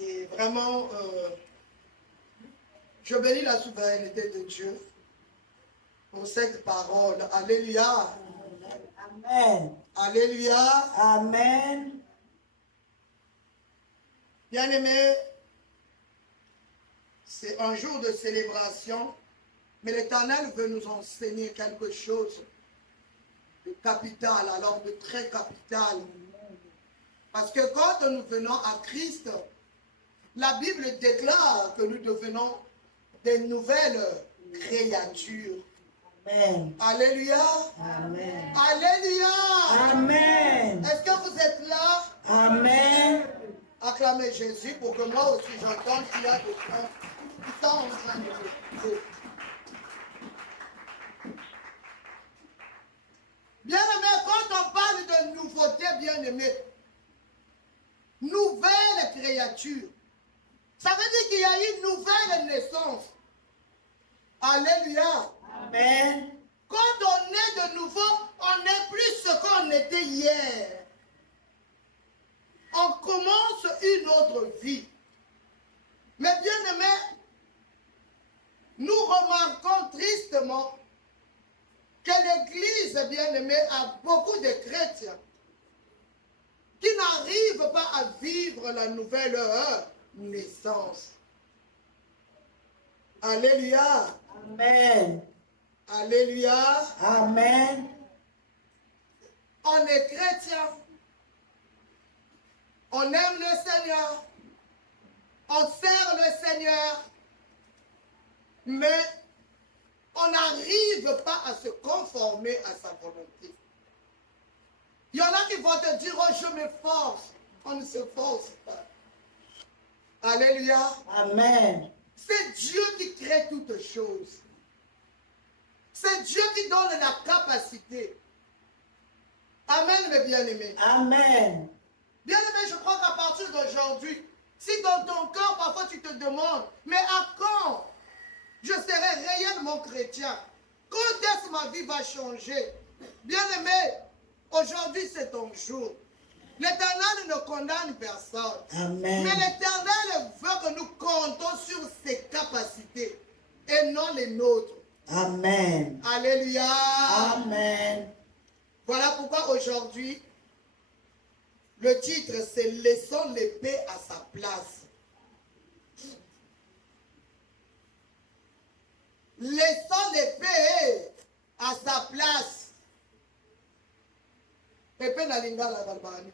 Et vraiment, je bénis la souveraineté de Dieu pour cette parole. Alléluia. Amen. Alléluia. Amen. Bien-aimés, c'est un jour de célébration, mais l'Éternel veut nous enseigner quelque chose de capital, alors de très capital. Parce que quand nous venons à Christ, la Bible déclare que nous devenons des nouvelles créatures. Amen. Alléluia. Amen. Alléluia. Amen. Est-ce que vous êtes là? Amen. Acclamez Jésus pour que moi aussi j'entende qu'il y a des gens qui sont en train de m'écouter. Bien-aimé, quand on parle de nouveauté, bien-aimé, nouvelle créature, ça veut dire qu'il y a une nouvelle naissance. Alléluia. Amen. Quand on est de nouveau, on n'est plus ce qu'on était hier. On commence une autre vie. Mais bien aimé, nous remarquons tristement que l'Église, bien aimée, a beaucoup de chrétiens qui n'arrivent pas à vivre la nouvelle naissance. Alléluia. Amen. Alléluia. Amen. On est chrétien. On aime le Seigneur. On sert le Seigneur. Mais on n'arrive pas à se conformer à sa volonté. Il y en a qui vont te dire, oh, je m'efforce. On ne se force pas. Alléluia. Amen. C'est Dieu qui crée toutes choses. C'est Dieu qui donne la capacité. Amen, mes bien-aimés. Amen. Bien-aimés, je crois qu'à partir d'aujourd'hui, si dans ton cœur, parfois tu te demandes, mais à quand je serai réellement chrétien? Quand est-ce que ma vie va changer? Bien-aimé, aujourd'hui c'est ton jour. L'Éternel ne condamne personne. Amen. Mais l'Éternel veut que nous comptons sur ses capacités et non les nôtres. Amen. Alléluia. Amen. Voilà pourquoi aujourd'hui, le titre c'est Laissons l'épée à sa place. Laissons l'épée à sa place. Épée na lingala balbani.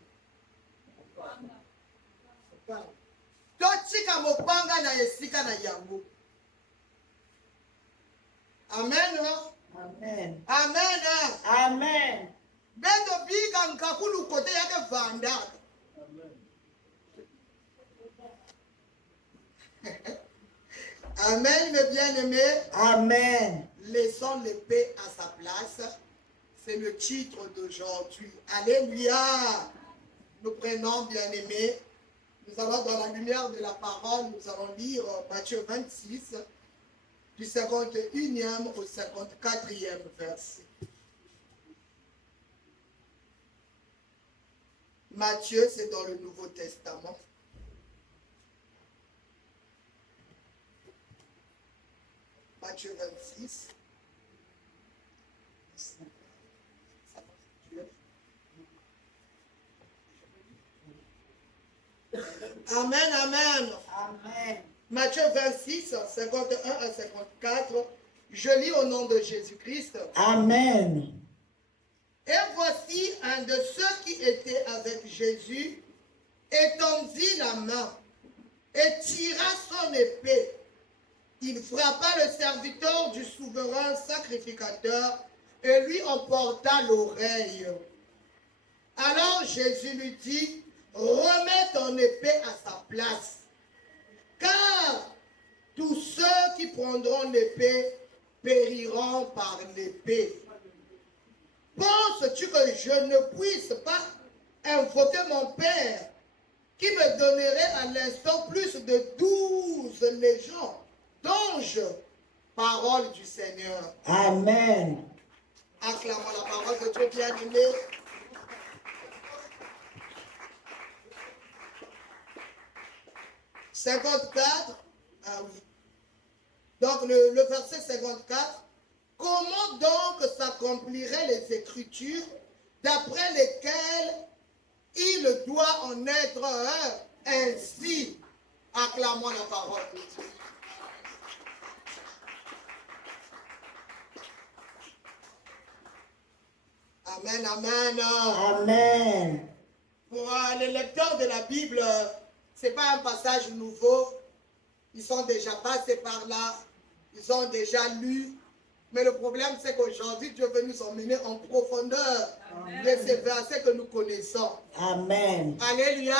Tochika mopanga na esika na yango. Amen. Amen. Amen. Amen. Bendo biga nkakulu kote yake vanda. Amen, mes bien-aimés. Amen. Laissons l'épée à sa place. C'est le titre d'aujourd'hui. Alléluia. Nous prenons, bien-aimés. Nous allons dans la lumière de la parole, nous allons lire Matthieu 26, du 51e au 54e verset. Matthieu, c'est dans le Nouveau Testament. Matthieu 26. Amen, amen. Amen. Matthieu 26, 51 à 54. Je lis au nom de Jésus-Christ. Amen. Et voici un de ceux qui étaient avec Jésus étendit la main et tira son épée. Il frappa le serviteur du souverain sacrificateur et lui emporta l'oreille. Alors Jésus lui dit, remets ton épée à sa place, car tous ceux qui prendront l'épée périront par l'épée. Penses-tu que je ne puisse pas invoquer mon Père qui me donnerait à l'instant plus de 12 légions d'anges? Parole du Seigneur. Amen. Acclamons la parole de Dieu bien-aimé. 54. Ah oui. Donc le verset 54. Comment donc s'accompliraient les Écritures d'après lesquelles il doit en être ainsi? Acclamons la parole de Dieu. Amen, amen. Amen. Pour les lecteurs de la Bible, ce n'est pas un passage nouveau. Ils sont déjà passés par là. Ils ont déjà lu. Mais le problème, c'est qu'aujourd'hui, Dieu veut nous emmener en profondeur de ces versets que nous connaissons. Amen. Alléluia.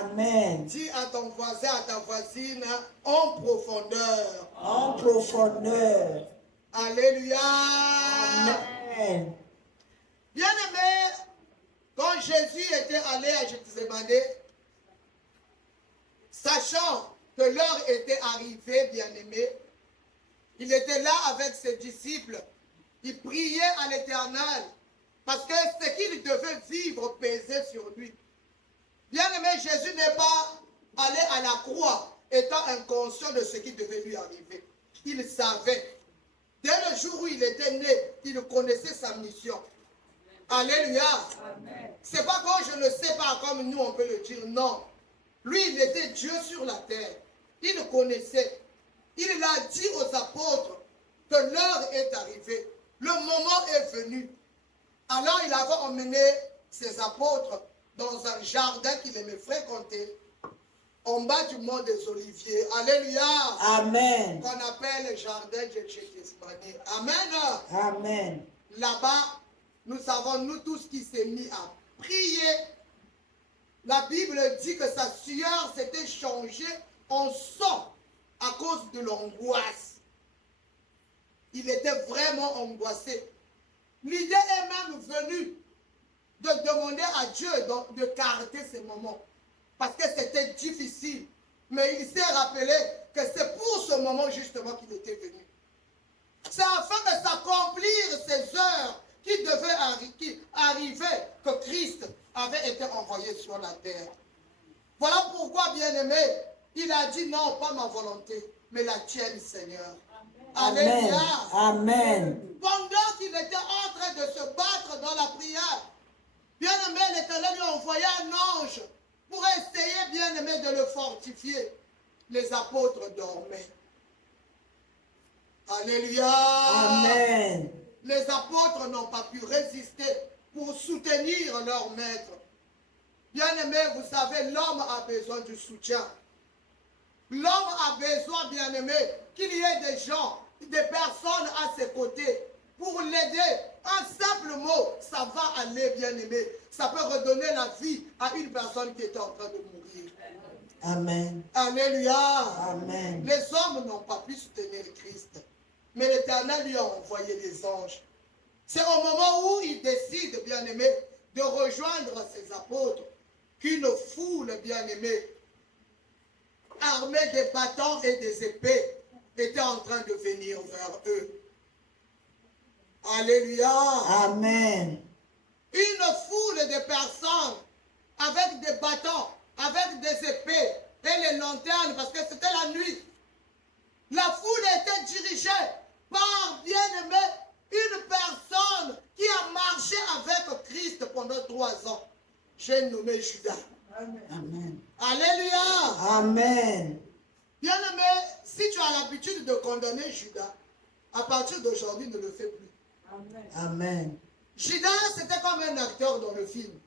Amen. Dis à ton voisin, à ta voisine, en profondeur. En profondeur. Alléluia. Amen. Bien-aimé, quand Jésus était allé à Gethsémane, sachant que l'heure était arrivée, bien-aimé, il était là avec ses disciples. Il priait à l'Éternel parce que ce qu'il devait vivre pesait sur lui. Bien-aimé, Jésus n'est pas allé à la croix étant inconscient de ce qui devait lui arriver. Il savait. Dès le jour où il était né, il connaissait sa mission. Alléluia. C'est pas quand je ne sais pas comme nous on peut le dire, non. Lui, il était Dieu sur la terre. Il le connaissait. Il a dit aux apôtres que l'heure est arrivée. Le moment est venu. Alors il avait emmené ses apôtres dans un jardin qu'il aimait fréquenter, en bas du mont des Oliviers. Alléluia. Amen. Qu'on appelle le jardin de Gethsémane. Amen. Amen. Là-bas, nous savons, nous tous, qui s'est mis à prier. La Bible dit que sa sueur s'était changée en sang à cause de l'angoisse. Il était vraiment angoissé. L'idée est même venue de demander à Dieu de carter ces moments. Parce que c'était difficile. Mais il s'est rappelé que c'est pour ce moment justement qu'il était venu. C'est afin de s'accomplir ces heures qui devaient arriver que Christ avait été envoyé sur la terre. Voilà pourquoi, bien-aimé, il a dit non, pas ma volonté, mais la tienne, Seigneur. Amen. Alléluia. Amen. Pendant qu'il était en train de se battre dans la prière, bien-aimé, l'Éternel lui a envoyé un ange pour essayer, bien-aimé, de le fortifier. Les apôtres dormaient. Alléluia. Amen. Les apôtres n'ont pas pu résister pour soutenir leur maître. Bien-aimé, vous savez, l'homme a besoin du soutien. L'homme a besoin, bien-aimé, qu'il y ait des gens, des personnes à ses côtés pour l'aider. Un simple mot, ça va aller, bien-aimé. Ça peut redonner la vie à une personne qui est en train de mourir. Amen. Alléluia. Amen. Les hommes n'ont pas pu soutenir Christ. Mais l'Éternel lui a envoyé des anges. C'est au moment où il décide, bien-aimé, de rejoindre ses apôtres, qu'une foule, bien-aimée, armée des bâtons et des épées, était en train de venir vers eux. Alléluia. Amen. Une foule de personnes avec des bâtons, avec des épées et les lanternes, parce que c'était la nuit. La foule était dirigée par, bien-aimé, une personne qui a marché avec Christ pendant 3 ans. J'ai nommé Judas. Amen. Alléluia. Amen. Bien-aimé, si tu as l'habitude de condamner Judas, à partir d'aujourd'hui, ne le fais plus. Amen. Judas, c'était comme un acteur dans le film.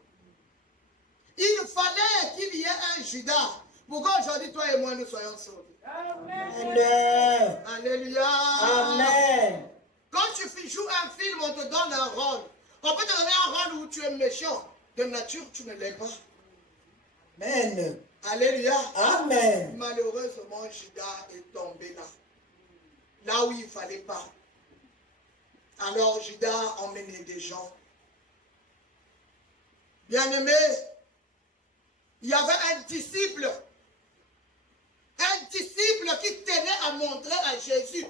Il fallait qu'il y ait un Judas pour qu'aujourd'hui, toi et moi, nous soyons sauvés. Amen. Alléluia. Amen. Quand tu joues un film, on te donne un rôle. On peut te donner un rôle où tu es méchant. De nature, tu ne l'es pas. Amen. Alléluia. Amen. Malheureusement, Judas est tombé là. Là où il ne fallait pas. Alors Judas a emmené des gens. Bien-aimé, il y avait un disciple qui tenait à montrer à Jésus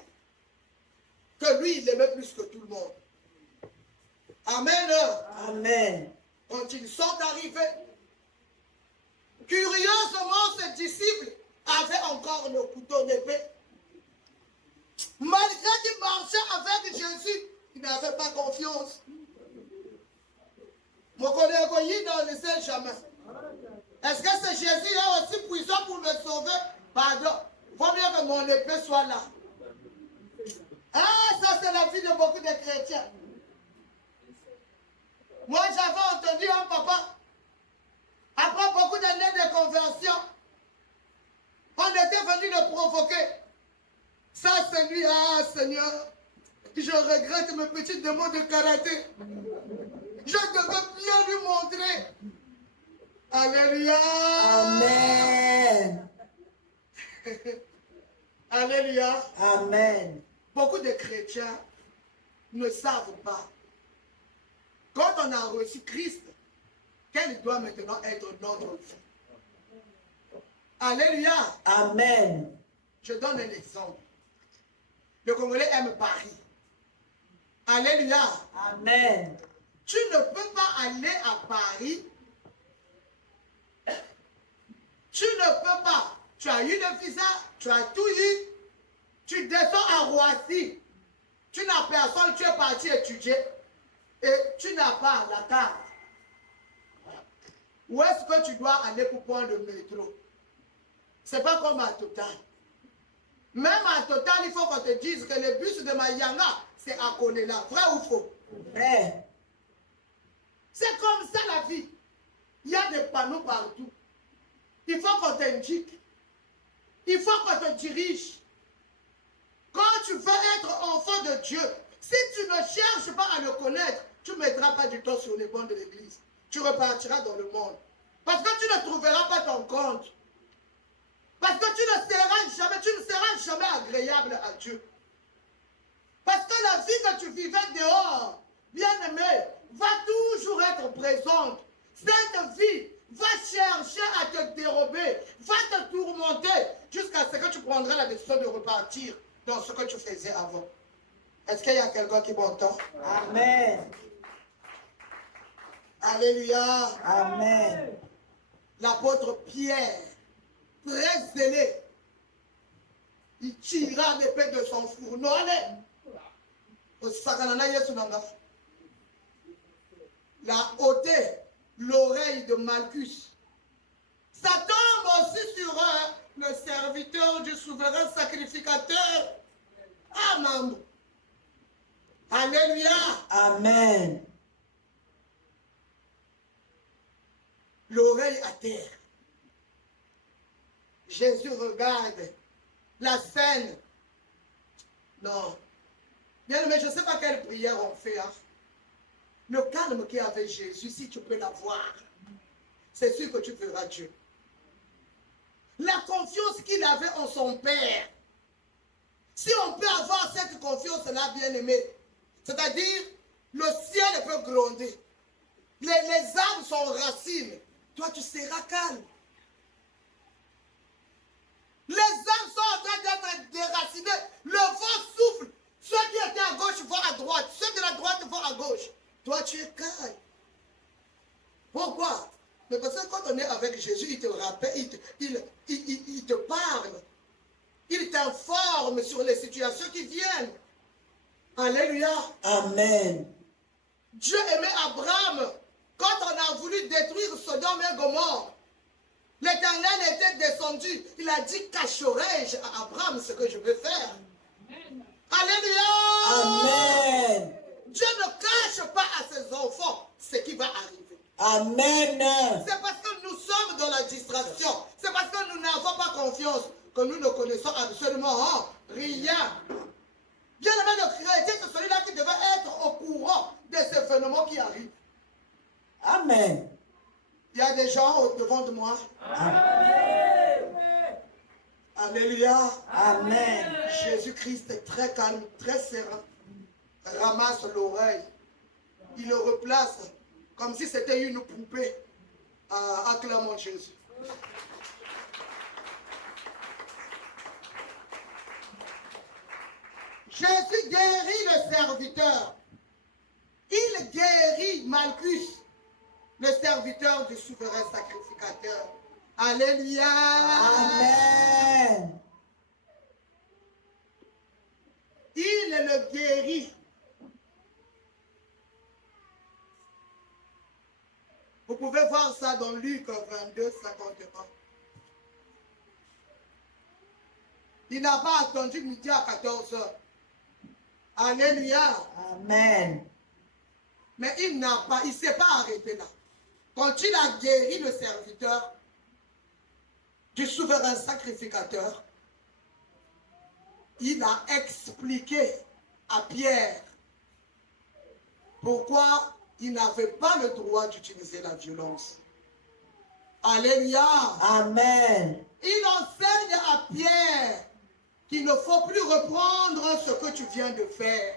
que lui, il l'aimait plus que tout le monde. Amen. Amen. Quand ils sont arrivés, curieusement, ce disciple avait encore le couteau d'épée. Malgré qu'il marchait avec Jésus, il n'avait pas confiance. Mon collègue, il ne le sait jamais. Est-ce que c'est Jésus est aussi puissant pour me sauver? Pardon. Il faut bien que mon épée soit là. Ah, ça c'est la vie de beaucoup de chrétiens. Moi j'avais entendu un papa, après beaucoup d'années de conversion, on était venu le provoquer. Ça c'est lui, ah Seigneur, je regrette mes petits démons de karaté. Je devais bien lui montrer. Alléluia. Amen. Alléluia. Amen. Beaucoup de chrétiens ne savent pas. Quand on a reçu Christ, quel doit maintenant être notre vie? Alléluia. Amen. Je donne un exemple. Le Congolais aime Paris. Alléluia. Amen. Tu ne peux pas aller à Paris. Tu ne peux pas. Tu as eu le visa, tu as tout eu. Tu descends à Roissy. Tu n'as personne, tu es parti étudier. Et tu n'as pas la carte. Où est-ce que tu dois aller pour prendre le métro? C'est pas comme à Total. Même à Total, il faut qu'on te dise que le bus de Mayanga, c'est à Kolela. Vrai ou faux? Vrai. C'est comme ça la vie. Il y a des panneaux partout. Il faut qu'on t'indique. Il faut qu'on te dirige. Quand tu veux être enfant de Dieu, si tu ne cherches pas à le connaître, tu ne mettras pas du temps sur les bancs de l'église. Tu repartiras dans le monde. Parce que tu ne trouveras pas ton compte. Parce que tu ne seras jamais agréable à Dieu. Parce que la vie que tu vivais dehors, bien-aimé, va toujours être présente. Cette vie va chercher à te dérober, va te tourmenter, jusqu'à ce que tu prendras la décision de repartir dans ce que tu faisais avant. Est-ce qu'il y a quelqu'un qui m'entend? Amen. Alléluia. Amen. L'apôtre Pierre, très zélé, il tira l'épée de son fourneau. Il a ôté l'oreille de Malchus. Ça tombe aussi sur le serviteur du souverain sacrificateur. Amen. Alléluia. Amen. L'oreille à terre. Jésus regarde la scène. Non. Bien, mais je ne sais pas quelle prière on fait. Hein. Le calme qu'il y a avec Jésus, si tu peux l'avoir, c'est sûr que tu feras Dieu. La confiance qu'il avait en son Père. Si on peut avoir cette confiance-là, bien aimé, c'est-à-dire le ciel peut gronder, les arbres sont racines, toi tu seras calme. Les arbres sont en train d'être déracinés, le vent souffle, ceux qui étaient à gauche vont à droite, ceux de la droite vont à gauche. Toi tu es calme. Pourquoi? Mais parce que quand on est avec Jésus, il te rappelle, il te parle. Il t'informe sur les situations qui viennent. Alléluia. Amen. Dieu aimait Abraham. Quand on a voulu détruire Sodome et Gomorrhe, l'Éternel était descendu. Il a dit, cacherai-je à Abraham ce que je veux faire? Alléluia. Amen. Dieu ne cache pas à ses enfants ce qui va arriver. Amen. C'est parce que nous sommes dans la distraction. C'est parce que nous n'avons pas confiance que nous ne connaissons absolument rien. Bien aimé, le chrétien, c'est celui-là qui devait être au courant de ces phénomènes qui arrivent. Amen. Il y a des gens devant de moi. Amen. Alléluia. Amen. Jésus-Christ est très calme, très serein. Ramasse l'oreille. Il le replace comme si c'était une poupée. Acclamons Jésus. Jésus guérit le serviteur. Il guérit Malchus, le serviteur du souverain sacrificateur. Alléluia. Amen. Il le guérit. Vous pouvez voir ça dans Luc 22, 51. Il n'a pas attendu midi à 14 heures. Alléluia. Amen. Mais il ne s'est pas arrêté là. Quand il a guéri le serviteur du souverain sacrificateur, il a expliqué à Pierre pourquoi il n'avait pas le droit d'utiliser la violence. Alléluia. Amen. Il enseigne à Pierre qu'il ne faut plus reprendre ce que tu viens de faire.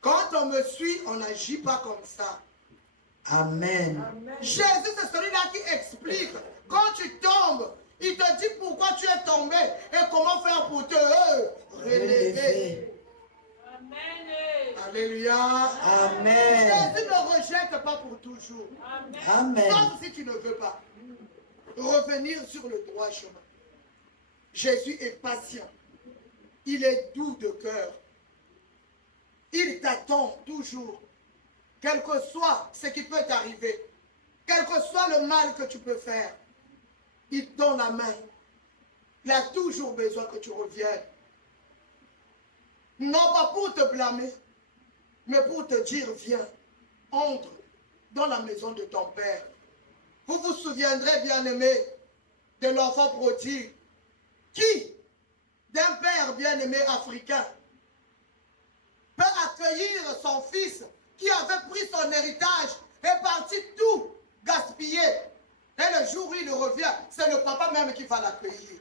Quand on me suit, on n'agit pas comme ça. Amen. Jésus, c'est celui-là qui explique. Quand tu tombes, il te dit pourquoi tu es tombé et comment faire pour te relever. Amen. Alléluia. Amen. Jésus ne rejette pas pour toujours. Amen. Sauf si tu ne veux pas revenir sur le droit chemin. Jésus est patient. Il est doux de cœur. Il t'attend toujours. Quel que soit ce qui peut t'arriver, quel que soit le mal que tu peux faire, il te donne la main. Il a toujours besoin que tu reviennes. Non pas pour te blâmer, mais pour te dire, viens, entre dans la maison de ton Père. Vous vous souviendrez, bien-aimés, de l'enfant prodigue, qui, d'un père bien-aimé africain, peut accueillir son fils qui avait pris son héritage et parti tout gaspiller. Et le jour où il revient, c'est le papa même qui va l'accueillir.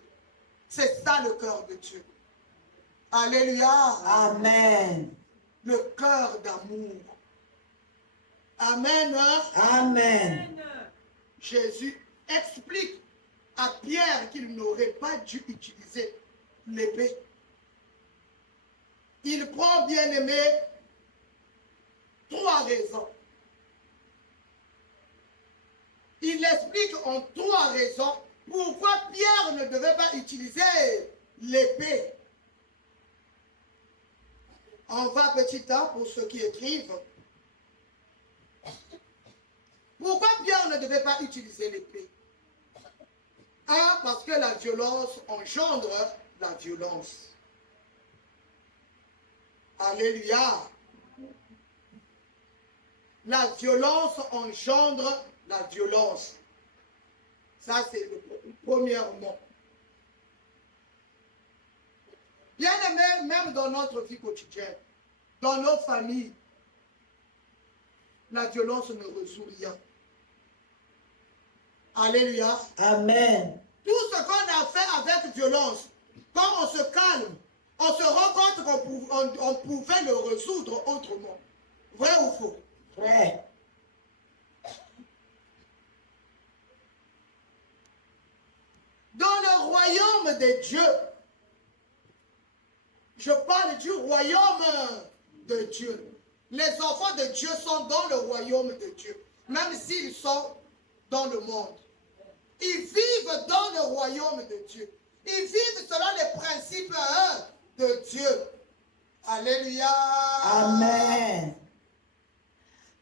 C'est ça le cœur de Dieu. Alléluia. Amen. Le cœur d'amour. Amen. Amen. Jésus explique à Pierre qu'il n'aurait pas dû utiliser l'épée. Il prend, bien aimé, 3 raisons. Il explique en 3 raisons pourquoi Pierre ne devait pas utiliser l'épée. On va petit temps pour ceux qui écrivent. Pourquoi Pierre ne devait pas utiliser l'épée? 1, parce que la violence engendre la violence. Alléluia. La violence engendre la violence. Ça, c'est le premièrement. Bien aimé, même dans notre vie quotidienne, dans nos familles, la violence ne résout rien. Alléluia. Amen. Tout ce qu'on a fait avec violence, quand on se calme, on se rend compte qu'on pouvait le résoudre autrement. Vrai ou faux? Vrai. Dans le royaume de Dieu, je parle du royaume de Dieu. Les enfants de Dieu sont dans le royaume de Dieu, même s'ils sont dans le monde. Ils vivent dans le royaume de Dieu. Ils vivent selon les principes de Dieu. Alléluia. Amen.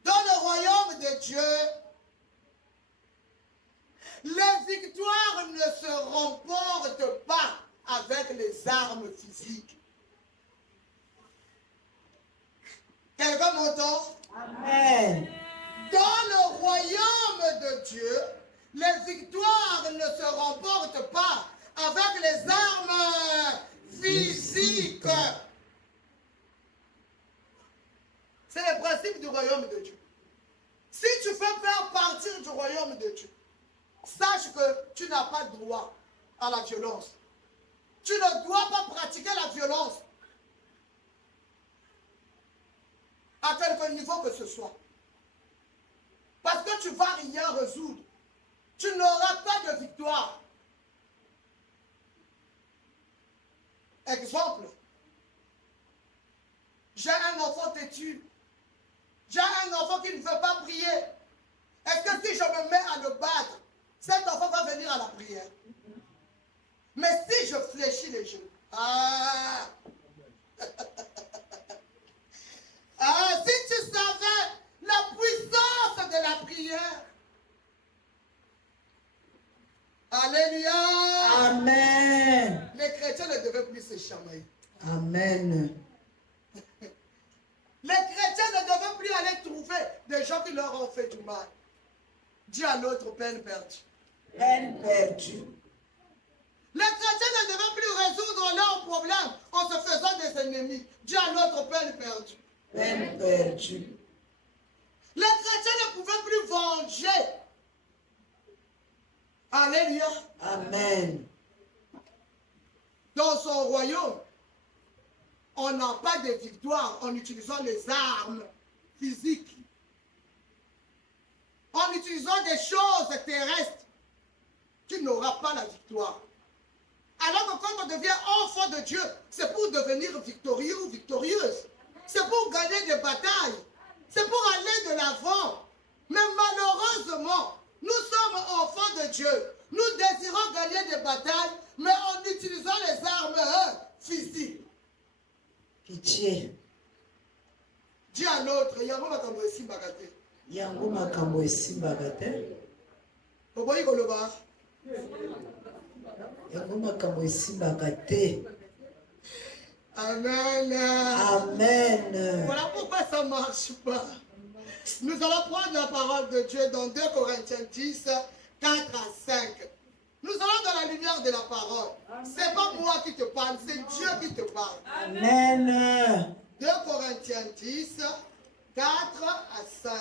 Dans le royaume de Dieu, les victoires ne se remportent pas avec les armes physiques. Quelqu'un m'entend? Amen. Dans le royaume de Dieu, les victoires ne se remportent pas avec les armes physiques. C'est le principe du royaume de Dieu. Si tu veux faire partir du royaume de Dieu, sache que tu n'as pas droit à la violence. Tu ne dois pas pratiquer la violence à quelque niveau que ce soit. Parce que tu ne vas rien résoudre. Tu n'auras pas de victoire. Exemple. J'ai un enfant têtu. J'ai un enfant qui ne veut pas prier. Est-ce que si je me mets à le battre, à la prière. Mais si je fléchis les genoux, si tu savais la puissance de la prière. Alléluia. Amen. Les chrétiens ne devaient plus se chamailler. Amen. Les chrétiens ne devaient plus aller trouver des gens qui leur ont fait du mal. Dis à l'autre, peine perdue. Peine perdue. Les chrétiens ne devaient plus résoudre leurs problèmes en se faisant des ennemis. Dis à l'autre, peine perdue. Peine perdue. Les chrétiens ne pouvaient plus venger. Alléluia. Amen. Dans son royaume, on n'a pas de victoire en utilisant les armes physiques. En utilisant des choses terrestres, tu n'auras pas la victoire. Alors que quand on devient enfant de Dieu, c'est pour devenir victorieux ou victorieuse. C'est pour gagner des batailles. C'est pour aller de l'avant. Mais malheureusement, nous sommes enfants de Dieu. Nous désirons gagner des batailles, mais en utilisant les armes physiques. Pitié. Dis à l'autre, il y a un makambo ici, bagate. Yango makambo esimbaka te. Oboyi koloba. Yango makambo esimbaka te. Amen. Amen. Voilà pourquoi ça ne marche pas. Nous allons prendre la parole de Dieu dans 2 Corinthiens 10, 4 à 5. Nous allons dans la lumière de la parole. Ce n'est pas moi qui te parle, c'est Dieu qui te parle. Amen. 2 Corinthiens 10, 4 à 5.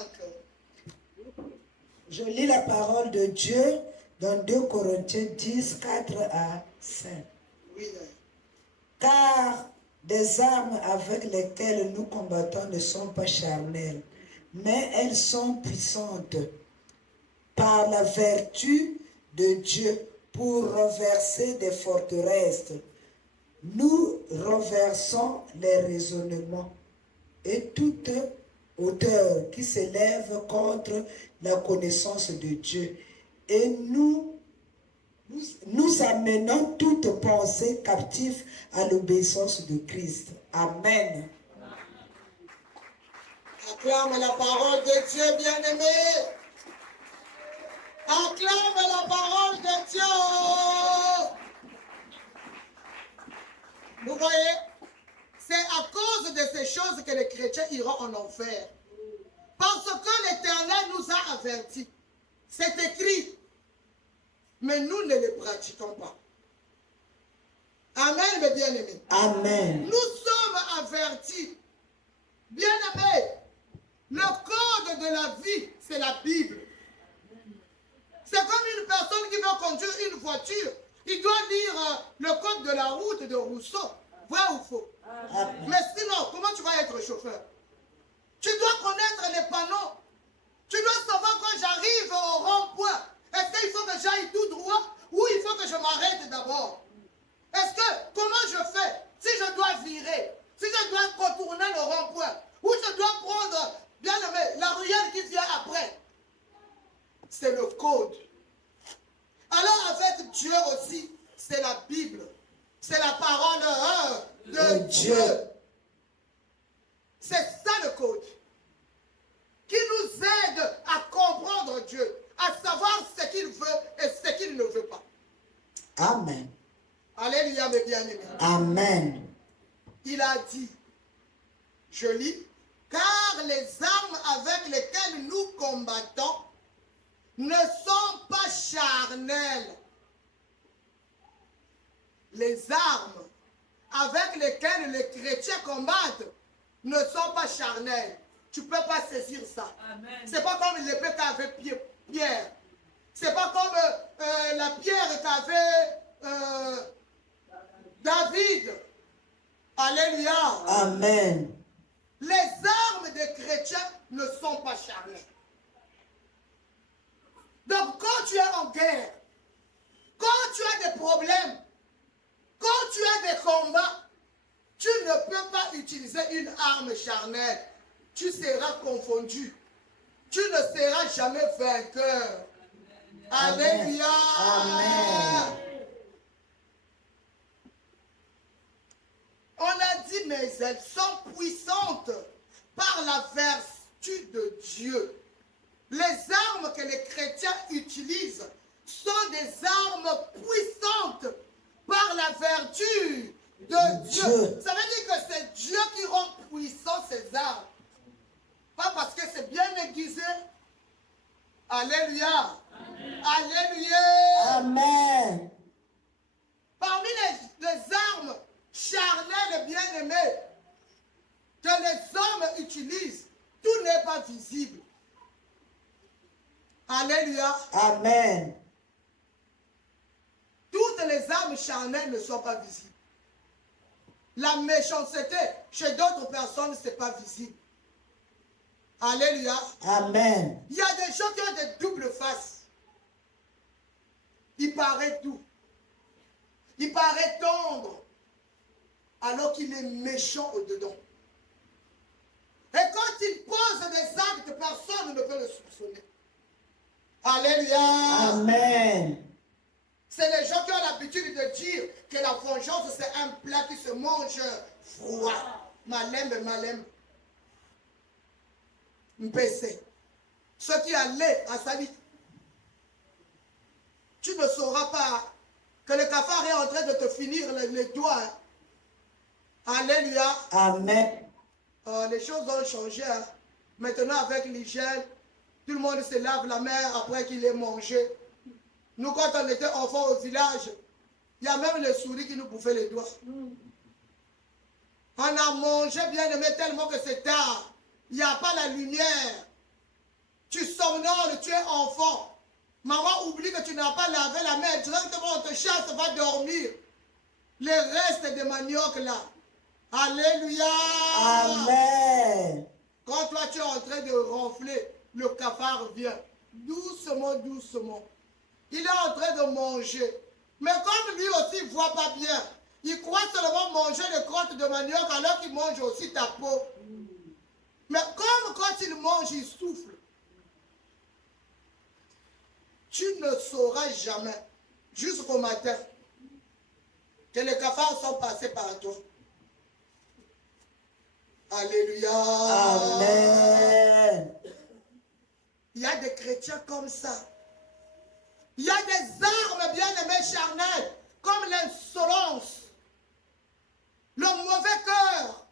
Je lis la parole de Dieu dans 2 Corinthiens 10, 4 à 5. Oui. Car des armes avec lesquelles nous combattons ne sont pas charnelles, mais elles sont puissantes par la vertu de Dieu pour renverser des forteresses. Nous renversons les raisonnements et toute hauteur qui s'élève contre la connaissance de Dieu. Et nous amenons toute pensée captive à l'obéissance de Christ. Amen. Acclame la parole de Dieu, bien-aimé. Acclame la parole de Dieu. Vous voyez, c'est à cause de ces choses que les chrétiens iront en enfer. Parce que l'Éternel nous a avertis. C'est écrit. Mais nous ne les pratiquons pas. Amen, mes bien-aimés. Amen. Nous sommes avertis. Bien-aimés, le code de la vie, c'est la Bible. C'est comme une personne qui veut conduire une voiture. Il doit lire le code de la route de Rousseau. Vrai ou faux? Amen. Mais sinon, comment tu vas être chauffeur? Tu dois connaître les panneaux. Tu dois savoir quand j'arrive au rond-point. Est-ce qu'il faut que j'aille tout droit ou il faut que je m'arrête d'abord? Est-ce que, comment je fais si je dois virer, si je dois contourner le rond-point, ou je dois prendre, bien aimé, la ruelle qui vient après? C'est le code. Alors avec Dieu aussi, c'est la Bible. C'est la parole de Dieu. C'est ça le code. Qui nous aide à comprendre Dieu, à savoir ce qu'il veut et ce qu'il ne veut pas. Amen. Alléluia, mes bien-aimés. Amen. Il a dit, je lis, car les armes avec lesquelles nous combattons ne sont pas charnelles. Les armes avec lesquelles les chrétiens combattent ne sont pas charnelles. Tu ne peux pas saisir ça. Ce n'est pas comme l'épée qu'avait Pierre. Ce n'est pas comme la pierre qu'avait David. Alléluia. Amen. Les armes des chrétiens ne sont pas charnelles. Donc quand tu es en guerre, quand tu as des problèmes, quand tu as des combats, tu ne peux pas utiliser une arme charnelle. Tu seras confondu. Tu ne seras jamais vainqueur. Alléluia. Amen. On a dit, mais elles sont puissantes par la vertu de Dieu. Les armes que les chrétiens utilisent sont des armes puissantes par la vertu de Dieu. Ça veut dire que c'est Dieu qui rend puissant ces armes. Pas parce que c'est bien aiguisé. Alléluia. Amen. Alléluia. Amen. Parmi les armes charnelles bien-aimées que les hommes utilisent, tout n'est pas visible. Alléluia. Amen. Toutes les armes charnelles ne sont pas visibles. La méchanceté, chez d'autres personnes, ce n'est pas visible. Alléluia. Amen. Il y a des gens qui ont des doubles faces. Il paraît doux. Il paraît tendre. Alors qu'il est méchant au-dedans. Et quand il pose des actes, personne ne peut le soupçonner. Alléluia. Amen. C'est les gens qui ont l'habitude de dire que la vengeance, c'est un plat qui se mange froid. Malem. Mpessé. Ceux qui allaient à Sali. Tu ne sauras pas que le cafard est en train de te finir les doigts. Alléluia. Amen. Les choses ont changé. Hein. Maintenant, avec l'hygiène, tout le monde se lave la main après qu'il ait mangé. Nous, quand on était enfants au village, il y a même les souris qui nous bouffaient les doigts. On a mangé bien aimé tellement que c'est tard. Il n'y a pas la lumière. Tu somnoles, tu es enfant. Maman oublie que tu n'as pas lavé la main. Directement, on te chasse, va dormir. Les restes de manioc là. Alléluia. Amen. Quand toi tu es en train de ronfler, le cafard vient. Doucement, doucement. Il est en train de manger. Mais comme lui aussi ne voit pas bien, il croit seulement manger les crottes de manioc alors qu'il mange aussi ta peau. Mais comme quand il mange, il souffle. Tu ne sauras jamais, jusqu'au matin, que les cafards sont passés par toi. Alléluia. Amen. Il y a des chrétiens comme ça. Il y a des armes bien-aimées charnelles, comme l'insolence, le mauvais cœur.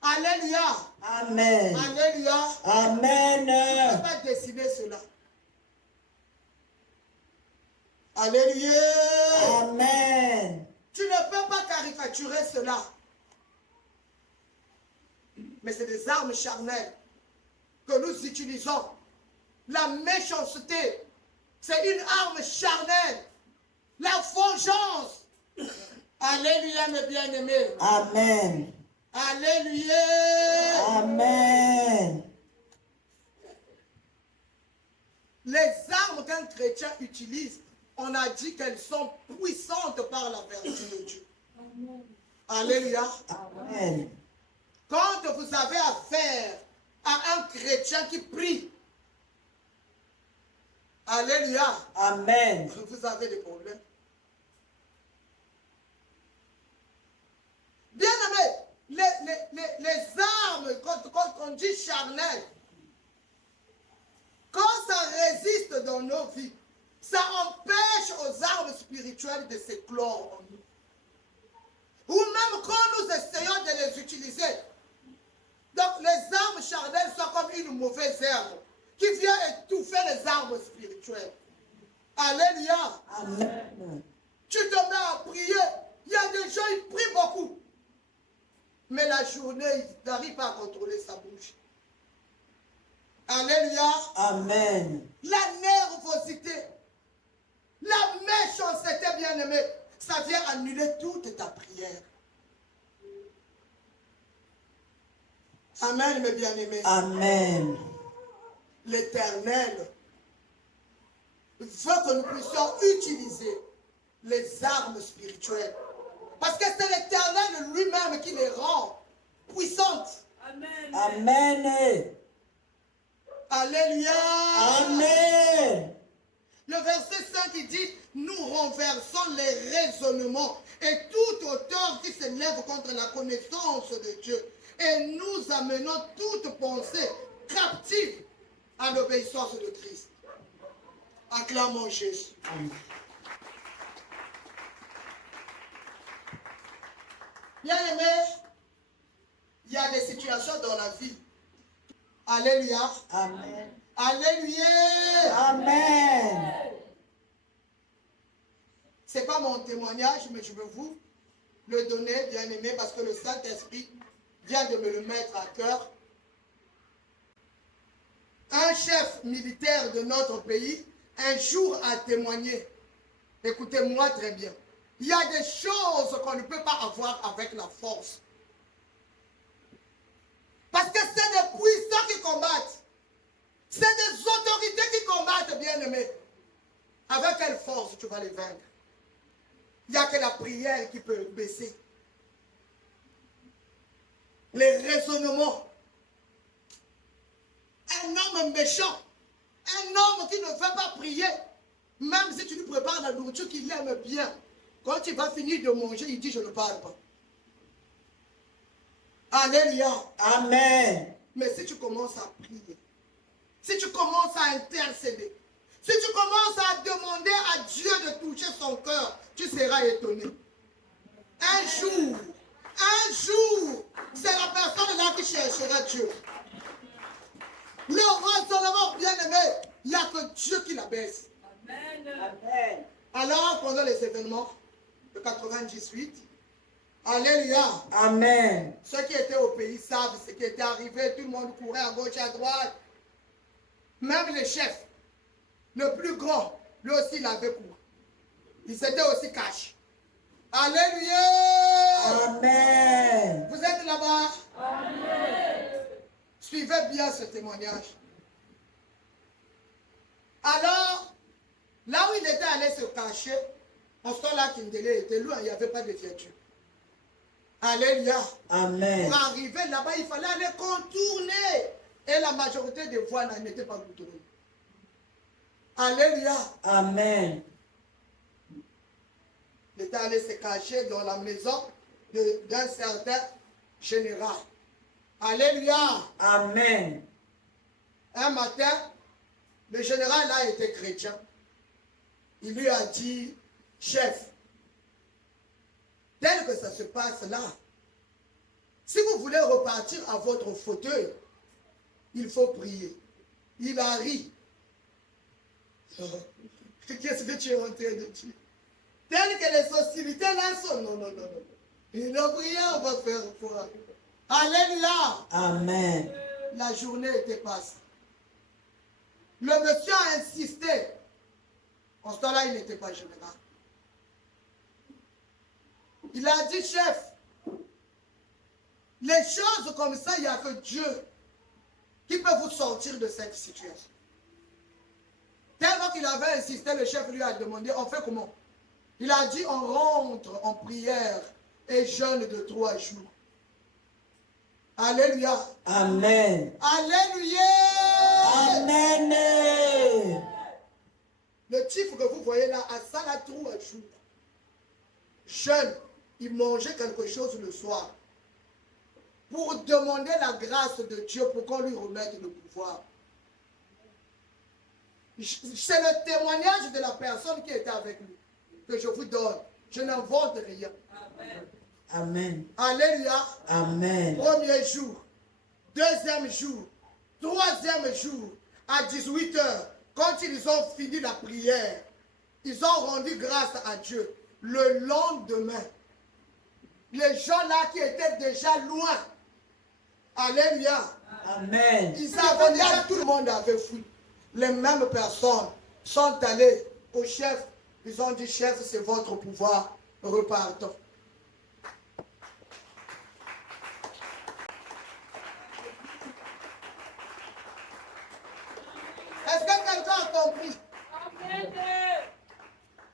Alléluia. Amen. Alléluia. Amen. Tu ne peux pas dessiner cela. Alléluia. Amen. Tu ne peux pas caricaturer cela. Mais c'est des armes charnelles que nous utilisons. La méchanceté, c'est une arme charnelle. La vengeance. Alléluia, mes bien-aimés. Amen. Alléluia. Amen. Les armes qu'un chrétien utilise, on a dit qu'elles sont puissantes par la vertu de Dieu. Alléluia. Amen. Quand vous avez affaire à un chrétien qui prie, alléluia. Amen. Vous avez des problèmes. Bien aimé, les armes, quand on dit charnel, quand ça résiste dans nos vies, ça empêche aux armes spirituelles de s'éclore en nous. Ou même quand nous essayons de les utiliser. Donc les armes charnelles sont comme une mauvaise herbe qui vient étouffer les armes spirituelles. Alléluia. Amen. Tu te mets à prier. Il y a des gens, ils prient beaucoup. Mais la journée, ils n'arrivent pas à contrôler sa bouche. Alléluia. Amen. La nervosité, la méchanceté, bien-aimée, ça vient annuler toute ta prière. Amen, mes bien-aimés. Amen. L'Éternel veut que nous puissions utiliser les armes spirituelles. Parce que c'est l'Éternel lui-même qui les rend puissantes. Amen. Amen. Alléluia. Amen. Le verset 5, il dit, nous renversons les raisonnements et toute hauteur qui s'élève contre la connaissance de Dieu. Et nous amenons toute pensée captive à l'obéissance de Christ. Acclamons Jésus. Amen. Bien aimé, il y a des situations dans la vie. Alléluia. Amen. Alléluia. Amen. Ce n'est pas mon témoignage, mais je veux vous le donner, bien aimé, parce que le Saint-Esprit vient de me le mettre à cœur. Un chef militaire de notre pays, un jour a témoigné. Écoutez-moi très bien. Il y a des choses qu'on ne peut pas avoir avec la force. Parce que c'est des puissants qui combattent. C'est des autorités qui combattent, bien aimé. Avec quelle force tu vas les vaincre? Il n'y a que la prière qui peut baisser. Les raisonnements. Un homme méchant, un homme qui ne veut pas prier, même si tu lui prépares la nourriture qu'il aime bien, quand il va finir de manger, il dit je ne parle pas. Alléluia. Amen. Mais si tu commences à prier, si tu commences à intercéder, si tu commences à demander à Dieu de toucher son cœur, tu seras étonné. Un jour, c'est la personne là qui cherchera Dieu. Le raisonnement, bien aimé, il n'y a que Dieu qui l'abaisse. Amen. Alors, pendant les événements de 98, alléluia. Amen. Ceux qui étaient au pays savent ce qui était arrivé. Tout le monde courait à gauche, à droite. Même les chefs, le plus grand, lui aussi, il avait couru. Il s'était aussi caché. Alléluia. Amen. Vous êtes là-bas? Amen. Suivez bien ce témoignage. Alors, là où il était allé se cacher, en ce temps-là, Kindele était loin, il n'y avait pas de viature. Alléluia. Amen. Pour arriver là-bas, il fallait aller contourner. Et la majorité des voies n'étaient pas contournées. Alléluia. Amen. Il était allé se cacher dans la maison d'un certain général. Alléluia. Amen. Un matin, le général là était chrétien. Il lui a dit, chef, tel que ça se passe là, si vous voulez repartir à votre fauteuil, il faut prier. Il a ri. Qu'est-ce que tu es en train de dire? Tel que les hostilités là sont, non. Il a prié, on va faire quoi? Alléluia. Amen. La journée était passée. Le monsieur a insisté. En ce temps-là, il n'était pas général. Il a dit, chef, les choses comme ça, il n'y a que Dieu qui peut vous sortir de cette situation. Tellement qu'il avait insisté, le chef lui a demandé, on fait comment? Il a dit, on rentre en prière et jeûne de 3 jours. Alléluia. Amen. Alléluia. Amen. Le type que vous voyez là, à ça, là, 3 jours. Jeûne, il mangeait quelque chose le soir. Pour demander la grâce de Dieu pour qu'on lui remette le pouvoir. C'est le témoignage de la personne qui était avec lui que je vous donne. Je n'invente rien. Amen. Amen. Alléluia. Amen. Premier jour, deuxième jour, troisième jour, à 18 h, quand ils ont fini la prière, ils ont rendu grâce à Dieu. Le lendemain, les gens là qui étaient déjà loin, alléluia, Amen. ils avaient déjà, tout le monde avait fui. Les mêmes personnes sont allées au chef, ils ont dit, chef, c'est votre pouvoir, repartons. Est-ce que quelqu'un a compris? Amen.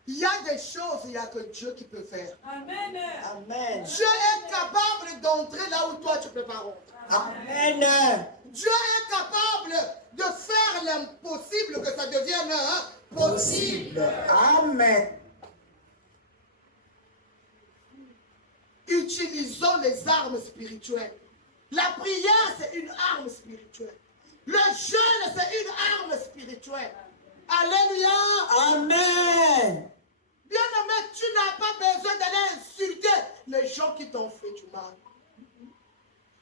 Il y a des choses, il n'y a que Dieu qui peut faire. Amen. Amen. Dieu est capable d'entrer là où toi tu ne peux pas rentrer. Amen. Dieu est capable de faire l'impossible que ça devienne possible. Amen. Utilisons les armes spirituelles. La prière, c'est une arme spirituelle. Le jeûne, c'est une arme spirituelle. Alléluia. Amen. Bien-aimé, tu n'as pas besoin d'aller insulter les gens qui t'ont fait du mal.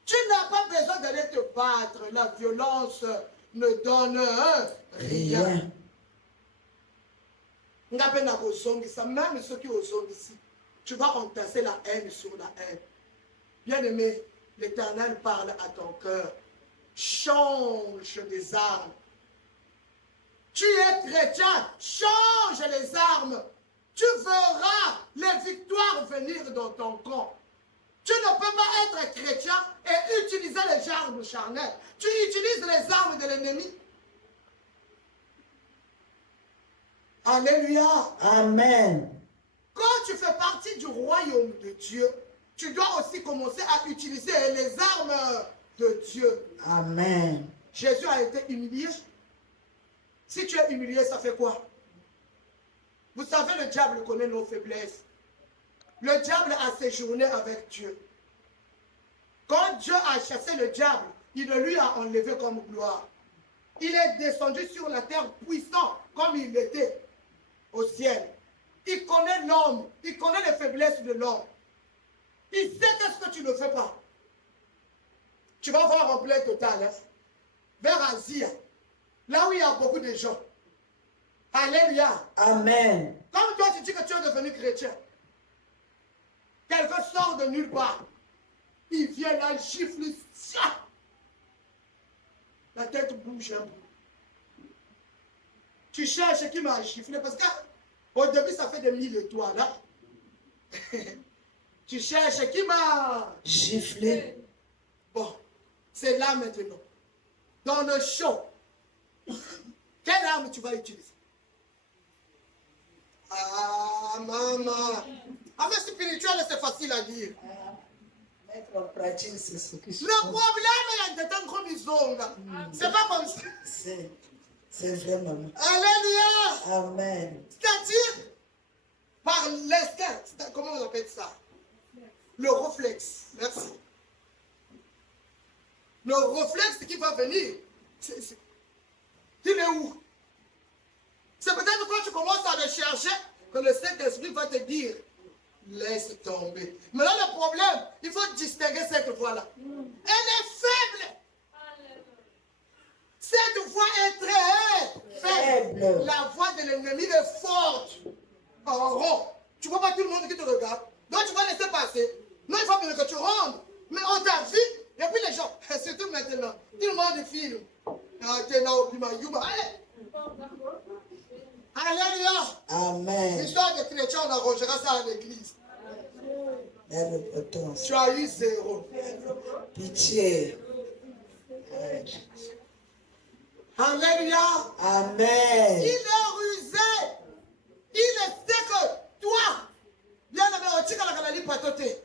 Tu n'as pas besoin d'aller te battre. La violence ne donne rien. Même ceux qui osent ici, tu vas entasser la haine sur la haine. Bien-aimé, l'Éternel parle à ton cœur. Change des armes. Tu es chrétien, change les armes. Tu verras les victoires venir dans ton camp. Tu ne peux pas être chrétien et utiliser les armes charnelles. Tu utilises les armes de l'ennemi. Alléluia. Amen. Quand tu fais partie du royaume de Dieu, tu dois aussi commencer à utiliser les armes de Dieu. Amen. Jésus a été humilié. Si tu es humilié, ça fait quoi? Vous savez, le diable connaît nos faiblesses. Le diable a séjourné avec Dieu. Quand Dieu a chassé le diable, il le lui a enlevé comme gloire. Il est descendu sur la terre puissant comme il était au ciel. Il connaît l'homme, il connaît les faiblesses de l'homme. Il sait qu'est-ce que tu ne fais pas. Tu vas voir en plein total, hein, vers Asie, là où il y a beaucoup de gens. Alléluia. Amen. Comme toi, tu dis que tu es devenu chrétien. Quelqu'un sort de nulle part. Il vient là, il gifle. La tête bouge un peu. Tu cherches qui m'a giflé parce qu'au début, ça fait des 1000 étoiles. Hein? Tu cherches qui m'a Giflé. Bon, c'est là maintenant. Dans le show, quelle arme tu vas utiliser? Ah, maman. Arme spirituelle, c'est facile à dire. Mettre en pratique, c'est ce qui se Le problème, il y a des temps comme ils ont. C'est pas comme ça. C'est vraiment. Alléluia. Amen. C'est-à-dire, par l'instinct, comment on appelle ça? Le réflexe. Merci. Le réflexe qui va venir, il est où? C'est peut-être quand tu commences à le chercher que le Saint-Esprit va te dire, laisse tomber. Mais là, le problème, il faut distinguer cette voix-là. Elle est faible. Cette voix est très faible. La voix de l'ennemi est forte. En rond. Tu vois pas tout le monde qui te regarde. Donc tu vas laisser passer. Non, il faut que tu rentres. Mais on t'a vu. Et puis les gens, surtout maintenant, tout le monde filme. Alléluia. Amen. L'histoire des chrétiens, on arrangera ça à l'église. Tu as eu 0. Pitié. Alléluia. Amen. Il est rusé. Il sait que toi, bien aimé, on tire la canali patoté.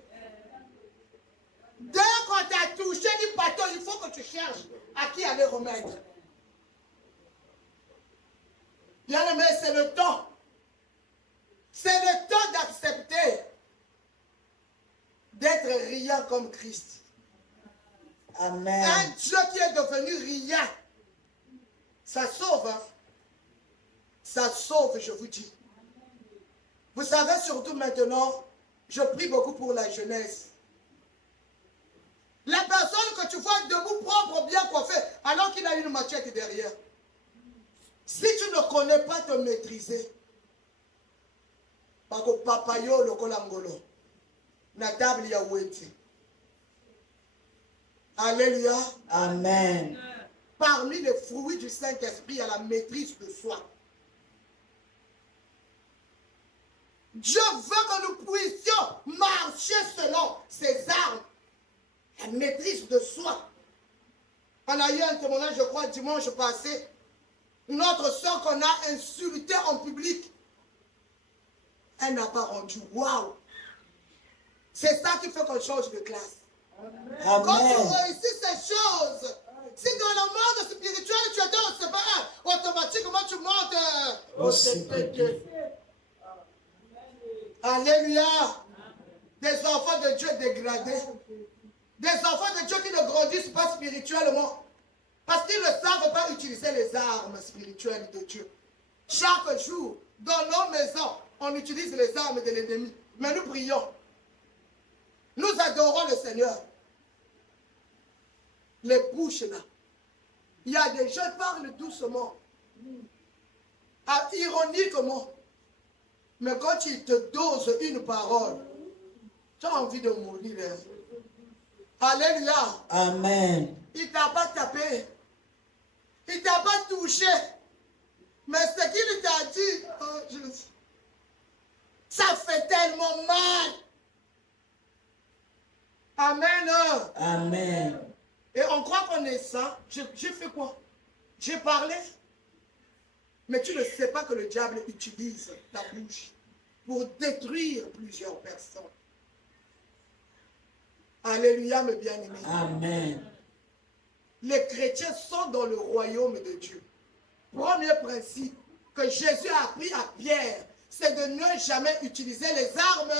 Dès qu'on t'a touché du bateau, il faut que tu cherches à qui aller remettre. Bien aimé, c'est le temps. C'est le temps d'accepter d'être riant comme Christ. Amen. Un Dieu qui est devenu riant, ça sauve. Hein? Ça sauve, je vous dis. Vous savez, surtout maintenant, je prie beaucoup pour la jeunesse. La personne que tu vois debout, propre, bien coiffée, alors qu'il a une machette derrière. Si tu ne connais pas te maîtriser, parce que papayo le kolangolo, na table ya weti. Alléluia. Amen. Parmi les fruits du Saint-Esprit, il y a la maîtrise de soi. Dieu veut que nous puissions marcher selon ses armes. La maîtrise de soi. On a eu un témoignage, je crois, dimanche passé. Notre soeur qu'on a insultée en public. Elle n'a pas rendu. Waouh! C'est ça qui fait qu'on change de classe. Amen. Quand tu réussis ces choses, Si dans le monde spirituel, tu es dans ce bar, automatiquement tu montes au CP2. Alléluia. Des enfants de Dieu dégradés. Des enfants de Dieu qui ne grandissent pas spirituellement. Parce qu'ils ne savent pas utiliser les armes spirituelles de Dieu. Chaque jour, dans nos maisons, on utilise les armes de l'ennemi. Mais nous prions. Nous adorons le Seigneur. Les bouches là. Il y a des gens qui parlent doucement. Ironiquement. Mais quand ils te dosent une parole, tu as envie de mourir. Alléluia. Amen. Il ne t'a pas tapé. Il ne t'a pas touché. Mais ce qu'il t'a dit, oh Jésus, ça fait tellement mal. Amen. Amen. Et on croit qu'on est ça. J'ai fait quoi? J'ai parlé. Mais tu ne sais pas que le diable utilise ta bouche pour détruire plusieurs personnes. Alléluia, mes bien-aimés. Amen. Les chrétiens sont dans le royaume de Dieu. Premier principe que Jésus a appris à Pierre, c'est de ne jamais utiliser les armes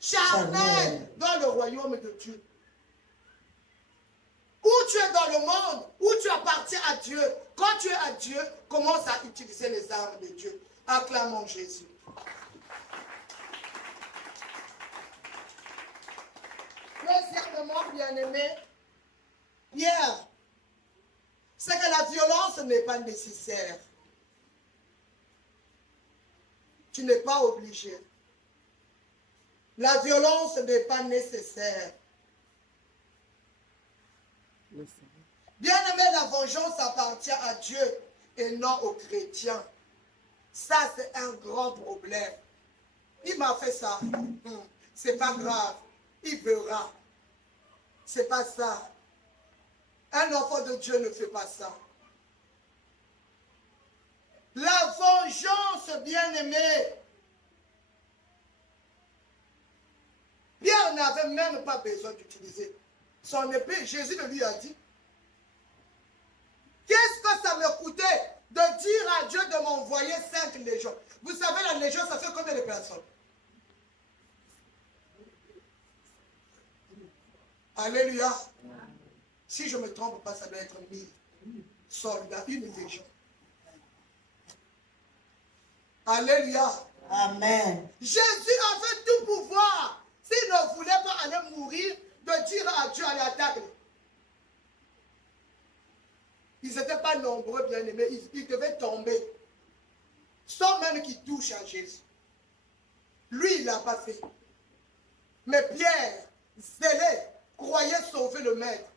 charnelles dans le royaume de Dieu. Où tu es dans le monde, où tu appartiens à Dieu, quand tu es à Dieu, commence à utiliser les armes de Dieu. Acclamons Jésus. Deuxièmement, bien-aimé, Pierre, c'est que la violence n'est pas nécessaire. Tu n'es pas obligé. La violence n'est pas nécessaire. Bien-aimé, la vengeance appartient à Dieu et non aux chrétiens. Ça, c'est un grand problème. Il m'a fait ça. C'est pas grave. Il verra. C'est pas ça. Un enfant de Dieu ne fait pas ça. La vengeance, bien-aimé. Pierre n'avait même pas besoin d'utiliser son épée. Jésus le lui a dit. Qu'est-ce que ça me coûtait de dire à Dieu de m'envoyer 5 légions? Vous savez, la légion, ça fait combien de personnes? Alléluia. Si je ne me trompe pas, ça doit être 1000 soldats, une légion. Alléluia. Amen. Jésus avait tout pouvoir. S'il ne voulait pas aller mourir, de dire à Dieu, allez attaquer. Ils n'étaient pas nombreux, bien-aimés. Ils devaient tomber. Sans même qu'ils touchent à Jésus. Lui, il ne l'a pas fait. Mais Pierre, zélé, croyait sauver le maître.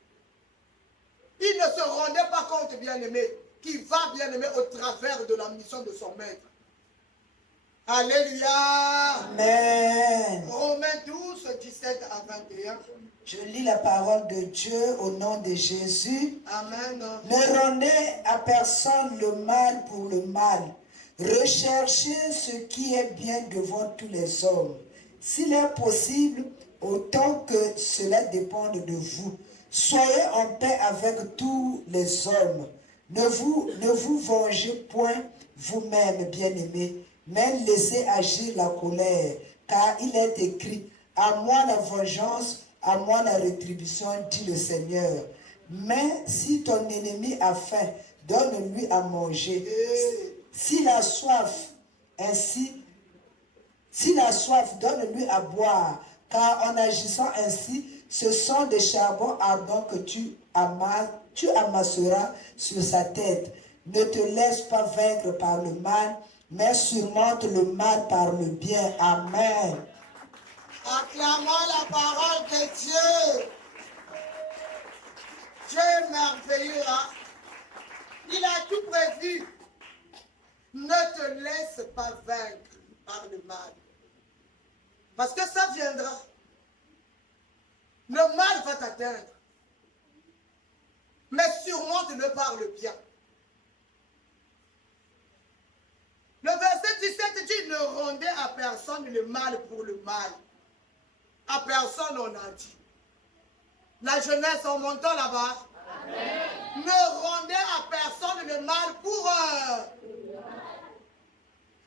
Il ne se rendait pas compte, bien-aimé, qu'il va, bien-aimé, au travers de la mission de son maître. Alléluia. Amen. Romains 12, 17 à 21. Je lis la parole de Dieu au nom de Jésus. Amen. Ne rendez à personne le mal pour le mal. Recherchez ce qui est bien devant tous les hommes. S'il est possible, autant que cela dépende de vous, soyez en paix avec tous les hommes. Ne vous vengez point vous-même, bien-aimés, mais laissez agir la colère, car il est écrit, à moi la vengeance, à moi la rétribution, dit le Seigneur. Mais si ton ennemi a faim, donne-lui à manger. S'il a soif, donne-lui à boire, car en agissant ainsi, ce sont des charbons ardents que tu amasseras sur sa tête. Ne te laisse pas vaincre par le mal, mais surmonte le mal par le bien. Amen. Acclamons la parole de Dieu. Dieu est merveilleux. Hein? Il a tout prévu. Ne te laisse pas vaincre par le mal. Parce que ça viendra. Le mal va t'atteindre. Mais surmonte-le par le bien. Le verset 17 dit, ne rendez à personne le mal pour le mal. À personne on a dit. La jeunesse en montant là-bas. Ne rendez à personne le mal pour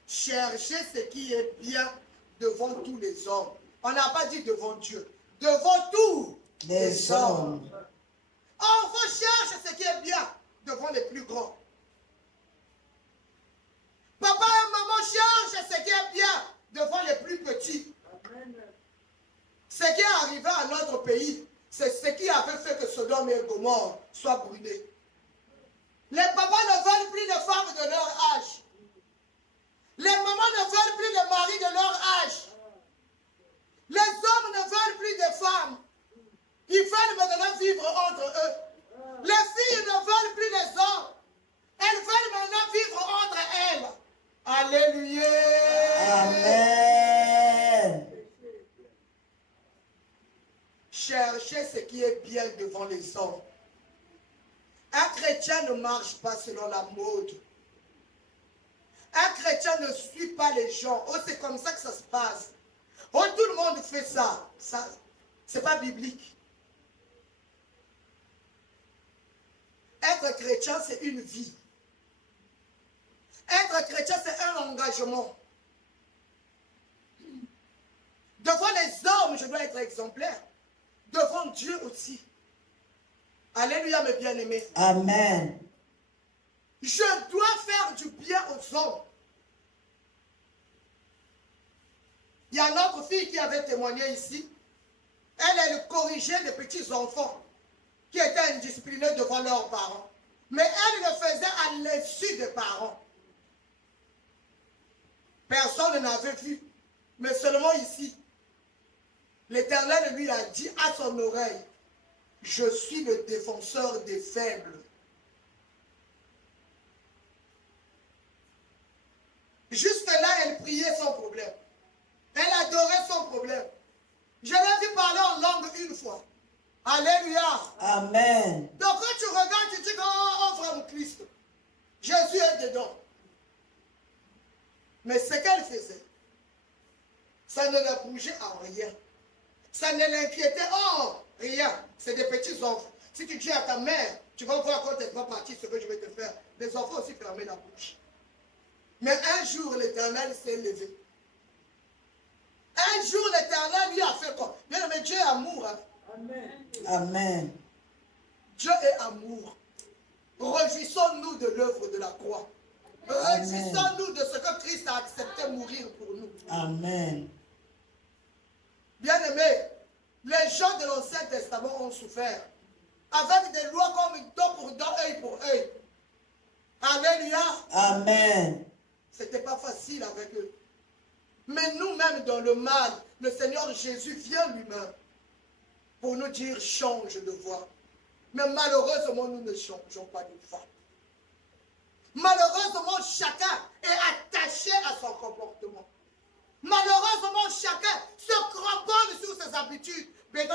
chercher ce qui est bien devant tous les hommes. On n'a pas dit devant Dieu. Devant tous Les hommes. Enfant cherche ce qui est bien devant les plus grands. Papa et maman cherchent ce qui est bien devant les plus petits. Ce qui est arrivé à notre pays, c'est ce qui avait fait que Sodome et Gomorrhe soient brûlés. Les papas ne veulent plus de femmes de leur âge. Les mamans ne veulent plus de maris de leur âge. Les hommes ne veulent plus de femmes. Ils veulent maintenant vivre entre eux. Les filles ne veulent plus des hommes. Elles veulent maintenant vivre entre elles. Alléluia. Amen. Cherchez ce qui est bien devant les hommes. Un chrétien ne marche pas selon la mode. Un chrétien ne suit pas les gens. Oh, c'est comme ça que ça se passe. Oh, tout le monde fait ça. Ça, c'est pas biblique. Être chrétien, c'est une vie. Être chrétien, c'est un engagement. Devant les hommes, je dois être exemplaire. Devant Dieu aussi. Alléluia, mes bien-aimés. Amen. Je dois faire du bien aux hommes. Il y a notre fille qui avait témoigné ici. Elle corrigeait les petits enfants qui étaient indisciplinés devant leurs parents. Mais elle le faisait à l'insu des parents. Personne n'avait vu. Mais seulement ici, l'Éternel lui a dit à son oreille, je suis le défenseur des faibles. Jusque-là, elle priait sans problème. Elle adorait sans problème. Je l'ai vu parler en langue une fois. Alléluia. Amen. Donc quand tu regardes, tu dis, oh frère Christ, Jésus est dedans. Mais ce qu'elle faisait, ça ne la bougeait en rien. Ça ne l'inquiétait en rien. C'est des petits enfants. Si tu dis à ta mère, tu vas voir quand elle va partir ce que je vais te faire. Les enfants aussi fermer la bouche. Mais un jour, l'Éternel s'est levé. Un jour, l'Éternel lui a fait quoi? Bien, mais Dieu est amour. Hein? Amen. Amen. Dieu est amour. Réjouissons-nous de l'œuvre de la croix. Réjouissons-nous de ce que Christ a accepté mourir pour nous. Amen. Bien-aimés, les gens de l'Ancien Testament ont souffert. Avec des lois comme dent pour dent, œil pour œil. Alléluia. Amen. C'était pas facile avec eux. Mais nous-mêmes dans le mal, le Seigneur Jésus vient lui-même pour nous dire change de voie. Mais malheureusement, nous ne changeons pas de voie. Malheureusement, chacun est attaché à son comportement. Malheureusement, chacun se cramponne sur ses habitudes. Mais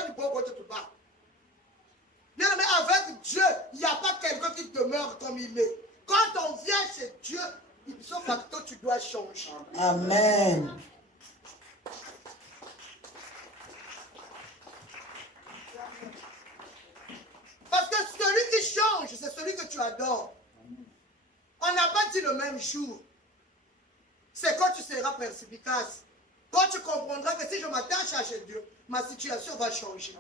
avec Dieu, il n'y a pas quelqu'un qui demeure comme il est. Quand on vient chez Dieu, ipso facto, tu dois changer. Amen. Parce que celui qui change, c'est celui que tu adores. On n'a pas dit le même jour. C'est quand tu seras perspicace. Quand tu comprendras que si je m'attache à Dieu, ma situation va changer.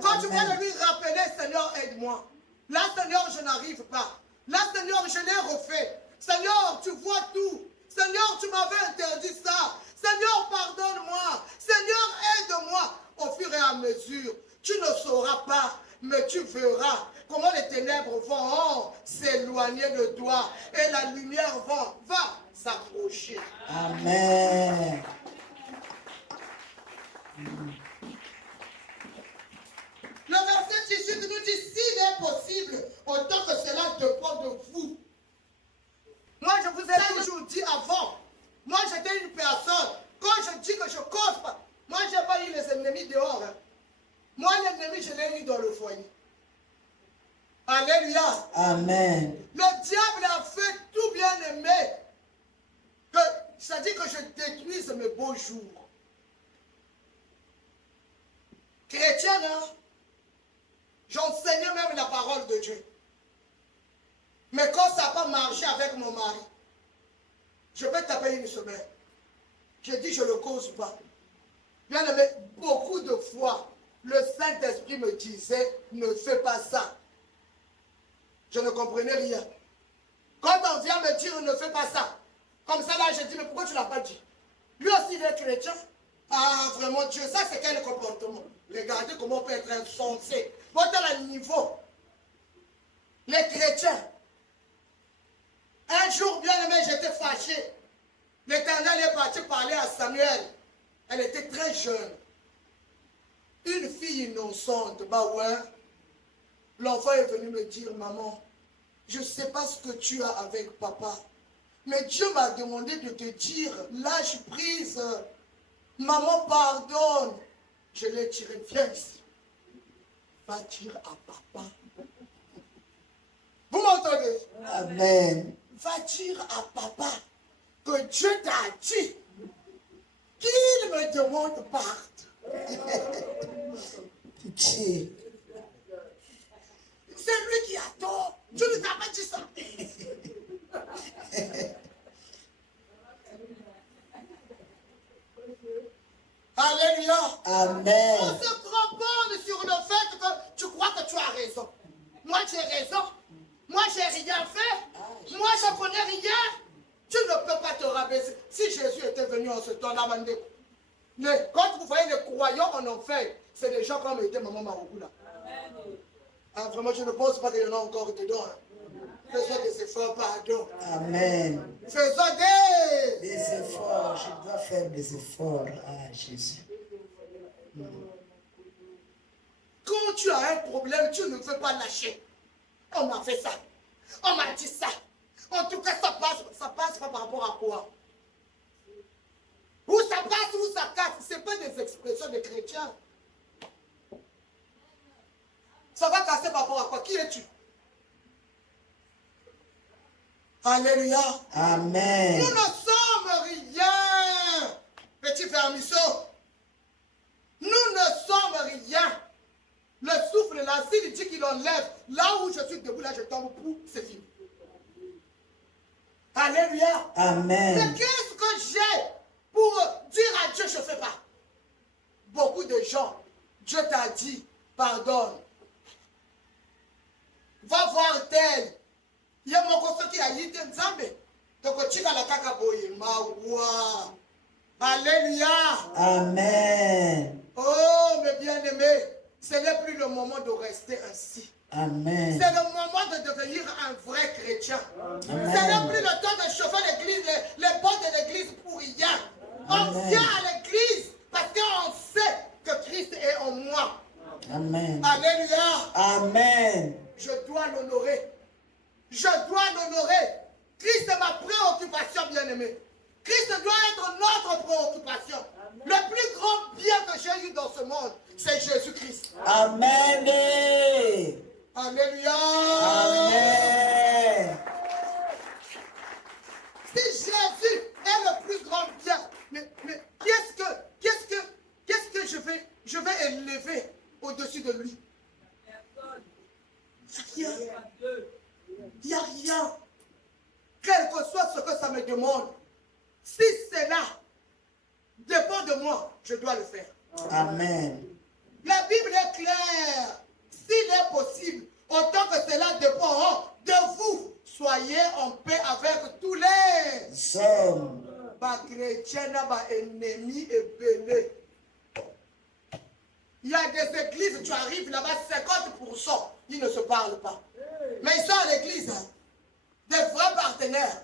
Quand tu vas lui rappeler, Seigneur, aide-moi. Là, Seigneur, je n'arrive pas. Là, Seigneur, je l'ai refait. Seigneur, tu vois tout. Seigneur, tu m'avais interdit ça. Seigneur, pardonne-moi. Seigneur, aide-moi. Au fur et à mesure, tu ne sauras pas, mais tu verras comment les ténèbres vont s'éloigner de toi et la lumière va s'approcher. Amen. Le verset 18 nous dit, s'il est possible, autant que cela dépend de vous. Moi, je vous ai toujours dit avant, moi j'étais une personne, quand je dis que je cause pas, moi je n'ai pas eu les ennemis dehors. Hein. Moi, l'ennemi, je l'ai eu dans le foyer. Alléluia. Amen. Le diable a fait tout bien aimé. Ça dit que je détruise mes beaux jours. Chrétien, hein? J'enseignais même la parole de Dieu. Mais quand ça n'a pas marché avec mon mari, je peux taper une semaine. Je dis, je ne le cause pas. Bien aimé, beaucoup de fois, le Saint-Esprit me disait, ne fais pas ça. Je ne comprenais rien. Quand on vient me dire, ne fais pas ça, comme ça là, je dis, mais pourquoi tu ne l'as pas dit? Lui aussi, il est chrétien. Ah, vraiment, Dieu, ça c'est quel comportement? Regardez comment on peut être insensé. Votre à niveau. Les chrétiens. Un jour, bien aimé, j'étais fâché. L'Éternel est parti parler à Samuel. Elle était très jeune. Une fille innocente, bah ouais. L'enfant est venu me dire, maman, je ne sais pas ce que tu as avec papa. Mais Dieu m'a demandé de te dire, lâche prise. Maman, pardonne. Je l'ai tiré, viens ici. Va dire à papa. Vous m'entendez? Amen. Va dire à papa que Dieu t'a dit qu'il me demande pardon. Pitié. C'est lui qui a tort. Dieu ne t'a pas dit ça. Alléluia. Amen. On se cramponne sur le fait que tu crois que tu as raison. Moi, j'ai raison. Moi, j'ai rien fait. Moi, je ne connais rien. Tu ne peux pas te rabaisser. Si Jésus était venu en ce temps-là, mais quand vous voyez les croyants en enfer, c'est des gens comme était Maman Marougou là. Ah, vraiment, je ne pense pas qu'il y en a encore dedans. Hein. Faisons des efforts, pardon. Amen. Faisons Des efforts. Je dois faire des efforts à Jésus. Quand tu as un problème, tu ne veux pas lâcher. On m'a fait ça. On m'a dit ça. En tout cas, ça passe pas par rapport à quoi? Où ça passe, où ça casse. Ce n'est pas des expressions de chrétiens. Ça va casser par rapport à quoi? Qui es-tu? Alléluia. Amen. Nous ne sommes rien. Petit vermisseau. Nous ne sommes rien. Le souffle là, s'il dit qu'il enlève, là où je suis debout, là je tombe pour, c'est fini. Alléluia. Amen. Mais qu'est-ce que j'ai pour dire à Dieu, je ne fais pas? Beaucoup de gens, Dieu t'a dit, pardonne. Va voir tel. Il y a mon conseil qui a dit, Nzambe. Donc, tu vas la kakaboye, mawa. Alléluia. Amen. Oh, mes bien-aimés, ce n'est plus le moment de rester ainsi. Amen. C'est le moment de devenir un vrai chrétien. Ce n'est plus le temps de chauffer l'église, les portes de l'église pour rien. On vient à l'église parce qu'on sait que Christ est en moi. Amen. Alléluia. Amen. Je dois l'honorer. Je dois l'honorer. Christ est ma préoccupation, bien-aimé. Christ doit être notre préoccupation. Le plus grand bien que j'ai eu dans ce monde, c'est Jésus-Christ. Amen. Alléluia. Amen. Si Jésus est le plus grand bien, mais qu'est-ce que je vais élever au-dessus de lui? Rien. Il n'y a rien. Quel que soit ce que ça me demande, si cela dépend de moi, je dois le faire. Amen. La Bible est claire. S'il est possible, autant que cela dépend de vous, soyez en paix avec tous les hommes. chrétiens, ennemis et belés. Il y a des églises, tu arrives là-bas, 50%, ils ne se parlent pas. Mais ils sont à l'église, hein. Des vrais partenaires,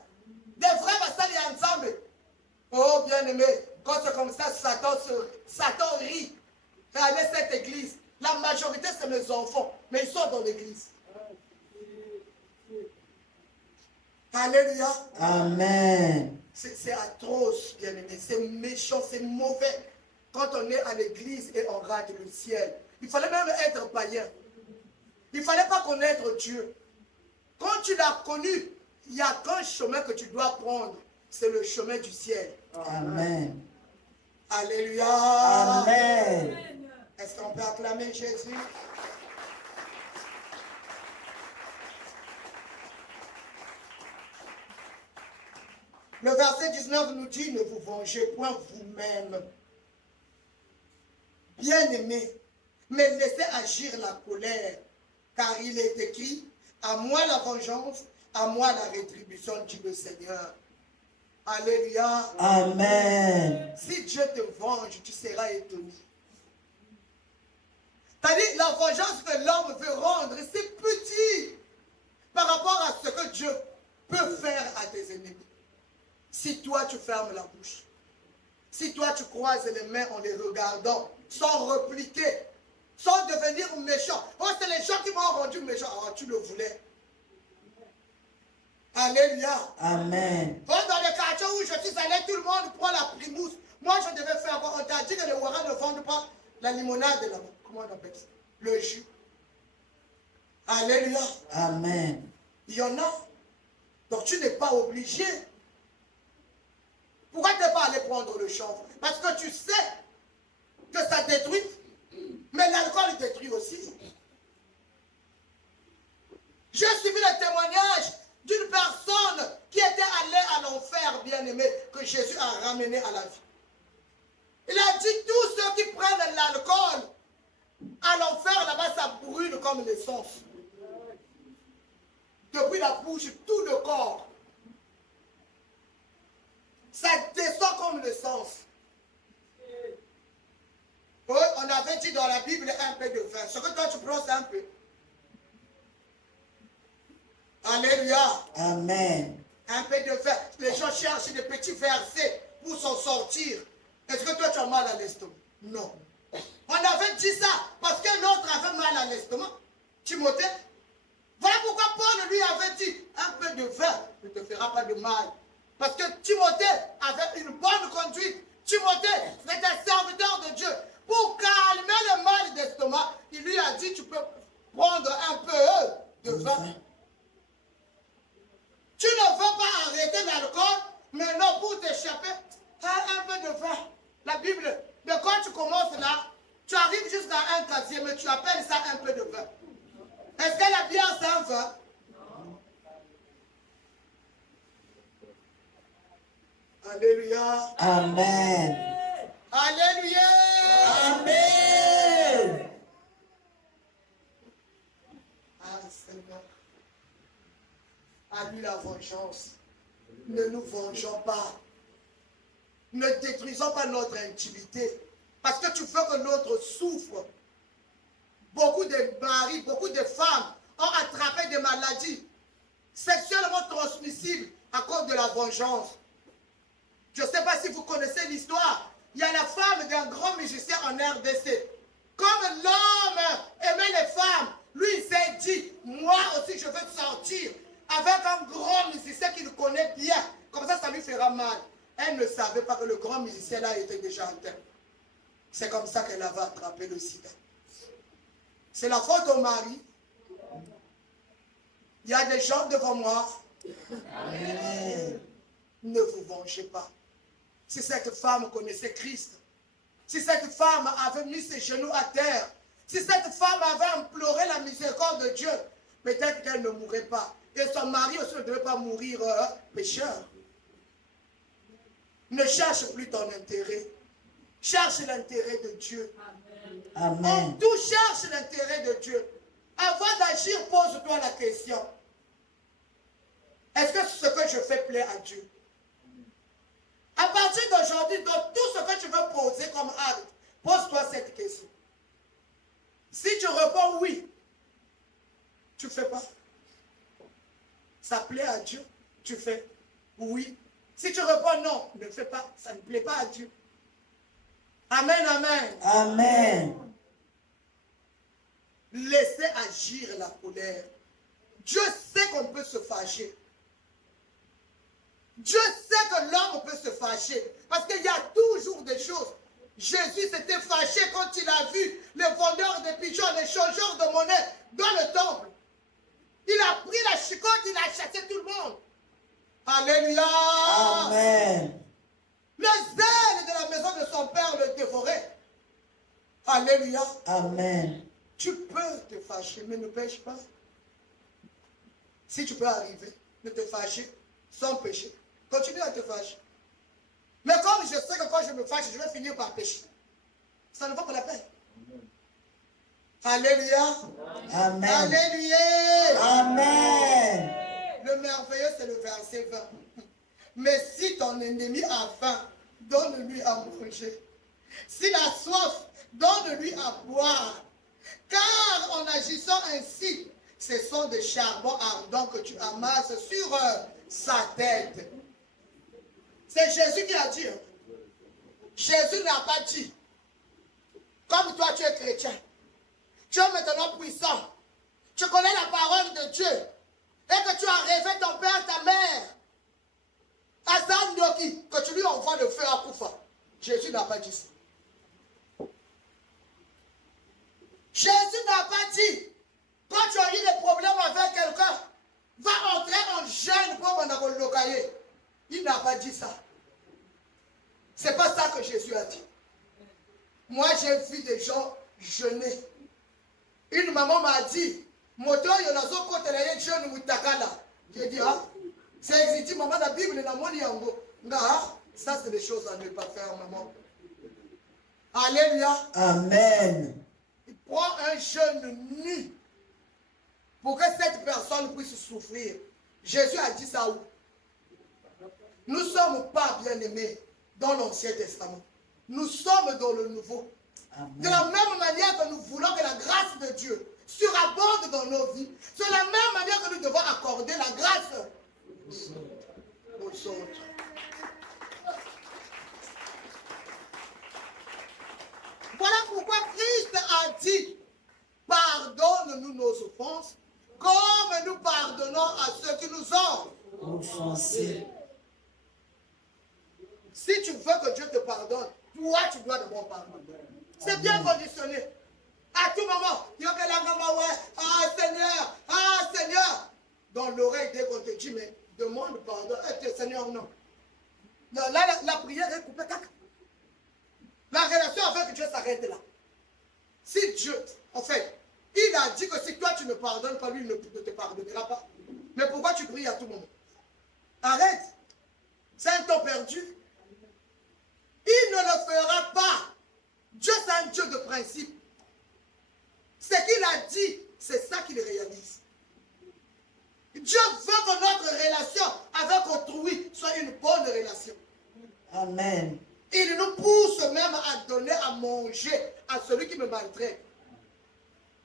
des vrais vassals ensemble. Oh bien-aimé, quand c'est comme ça, Satan rit. Regardez cette église. La majorité, c'est mes enfants, mais ils sont dans l'église. Alléluia. Amen. C'est atroce, bien-aimé. C'est méchant, c'est mauvais. Quand on est à l'église et on rate le ciel. Il fallait même être païen. Il ne fallait pas connaître Dieu. Quand tu l'as connu, il n'y a qu'un chemin que tu dois prendre. C'est le chemin du ciel. Amen. Alléluia. Amen. Est-ce qu'on peut acclamer Jésus? Le verset 19 nous dit, ne vous vengez point vous-même. Bien-aimés, mais laissez agir la colère, car il est écrit, à moi la vengeance, à moi la rétribution, dit le Seigneur. Alléluia. Amen. Si Dieu te venge, tu seras étonné. C'est-à-dire, la vengeance que l'homme veut rendre, c'est petit par rapport à ce que Dieu peut faire à tes ennemis. Si toi, tu fermes la bouche, si toi, tu croises les mains en les regardant, sans repliquer, sans devenir méchant. Oh, c'est les gens qui m'ont rendu méchant. Oh, tu le voulais. Alléluia. Amen. Oh, dans le quartier où je suis allé, tout le monde prend la primousse. Moi, je devais faire quoi? On t'a dit que les Ouara ne vendent pas la limonade là-bas. Comment on appelle ça? Le jus. Alléluia. Amen. Il y en a. Donc, tu n'es pas obligé. Pourquoi tu n'es pas allé prendre le chanvre? Parce que tu sais que ça détruit. Mais l'alcool détruit aussi. J'ai suivi le témoignage d'une personne qui était allée à l'enfer, bien-aimé, que Jésus a ramené à la vie. Il a dit, tous ceux qui prennent l'alcool, à l'enfer, là-bas, ça brûle comme l'essence. Depuis la bouche, tout le corps. Ça descend comme l'essence. Oui, on avait dit dans la Bible un peu de vin. Ce que toi tu prends, c'est un peu. Alléluia. Amen. Un peu de vin. Les gens cherchent des petits versets pour s'en sortir. Est-ce que toi tu as mal à l'estomac? Non. On avait dit ça parce que l'autre avait mal à l'estomac. Timothée. Voilà pourquoi Paul lui avait dit un peu de vin ne te fera pas de mal. Parce que Timothée avait une bonne conduite. Timothée était un serviteur de Dieu. Pour calmer le mal d'estomac, il lui a dit, tu peux prendre un peu de vin. Tu ne veux pas arrêter l'alcool, mais non, pour t'échapper, un peu de vin. La Bible, mais quand tu commences là, tu arrives jusqu'à un quatrième, mais tu appelles ça un peu de vin. Est-ce que la bière, c'est un vin? Alléluia. Amen. Alléluia. Amen. Ah, Seigneur. À lui la vengeance. Ne nous vengeons pas. Ne détruisons pas notre intimité. Parce que tu veux que l'autre souffre. Beaucoup de maris, beaucoup de femmes ont attrapé des maladies sexuellement transmissibles à cause de la vengeance. Je ne sais pas si vous connaissez l'histoire. Il y a la femme d'un grand musicien en RDC. Comme l'homme aimait les femmes, lui il s'est dit, moi aussi je veux sortir avec un grand musicien qu'il connaît bien. Comme ça lui fera mal. Elle ne savait pas que le grand musicien là était déjà en terre. C'est comme ça qu'elle avait attrapé le sida. C'est la faute au mari. Il y a des gens devant moi. Amen. Ne vous vengez pas. Si cette femme connaissait Christ, si cette femme avait mis ses genoux à terre, si cette femme avait imploré la miséricorde de Dieu, peut-être qu'elle ne mourrait pas. Et son mari aussi ne devait pas mourir pécheur. Ne cherche plus ton intérêt. Cherche l'intérêt de Dieu. Amen. En tout, cherche l'intérêt de Dieu. Avant d'agir, pose-toi la question. Est-ce que ce que je fais plaît à Dieu? À partir d'aujourd'hui, dans tout ce que tu veux poser comme acte, pose-toi cette question. Si tu réponds oui, tu ne fais pas. Ça plaît à Dieu, tu fais oui. Si tu réponds non, ne fais pas, ça ne plaît pas à Dieu. Amen, amen. Amen. Laissez agir la colère. Dieu sait qu'on peut se fâcher. Dieu sait que l'homme peut se fâcher. Parce qu'il y a toujours des choses. Jésus s'était fâché quand il a vu les vendeurs de pigeons, les changeurs de monnaie dans le temple. Il a pris la chicotte, il a chassé tout le monde. Alléluia. Amen. Le zèle de la maison de son père le dévorait. Alléluia. Amen. Tu peux te fâcher, mais ne pêche pas. Si tu peux arriver, ne te fâcher sans pécher. Continue à te fâcher. Mais comme je sais que quand je me fâche, je vais finir par pécher. Ça ne vaut pas la peine. Alléluia. Amen. Alléluia. Amen. Le merveilleux, c'est le verset 20. Mais si ton ennemi a faim, donne-lui à manger. S'il a soif, donne-lui à boire. Car en agissant ainsi, ce sont des charbons ardents que tu amasses sur sa tête. C'est Jésus qui a dit. Jésus n'a pas dit. Comme toi, tu es chrétien. Tu es maintenant puissant. Tu connais la parole de Dieu. Et que tu as rêvé ton père, ta mère. Hassan Ndoki, que tu lui envoies le feu à Koufa. Jésus n'a pas dit ça. Jésus n'a pas dit, quand tu as eu des problèmes avec quelqu'un, va entrer en jeûne pour mon locailler. Il n'a pas dit ça. C'est pas ça que Jésus a dit. Moi, j'ai vu des gens jeûner. Une maman m'a dit, moto yonazo kote la ye jeûne mutakala. J'ai dit, ah, c'est existé, maman, la Bible, la moni yango. Ça, c'est des choses à ne pas faire, maman. Alléluia. Amen. Il prend un jeûne nu pour que cette personne puisse souffrir. Jésus a dit ça où? Nous ne sommes pas bien-aimés dans l'Ancien Testament. Nous sommes dans le Nouveau. Amen. De la même manière que nous voulons que la grâce de Dieu surabonde dans nos vies, c'est la même manière que nous devons accorder la grâce aux autres. Voilà pourquoi Christ a dit, pardonne-nous nos offenses, comme nous pardonnons à ceux qui nous ont offensés. Si tu veux que Dieu te pardonne, toi tu dois d'abord pardonner. C'est bien conditionné. À tout moment, ah Seigneur, dans l'oreille dès qu'on te dit, mais demande pardon. Seigneur, non. La prière est coupée. La relation avec Dieu s'arrête là. Si Dieu, en fait, il a dit que si toi tu ne pardonnes pas, lui il ne te pardonnera pas. Mais pourquoi tu pries à tout moment? Arrête. C'est un temps perdu. Il ne le fera pas. Dieu, c'est un Dieu de principe. Ce qu'il a dit, c'est ça qu'il réalise. Dieu veut que notre relation avec autrui soit une bonne relation. Amen. Il nous pousse même à donner à manger à celui qui me maltraite.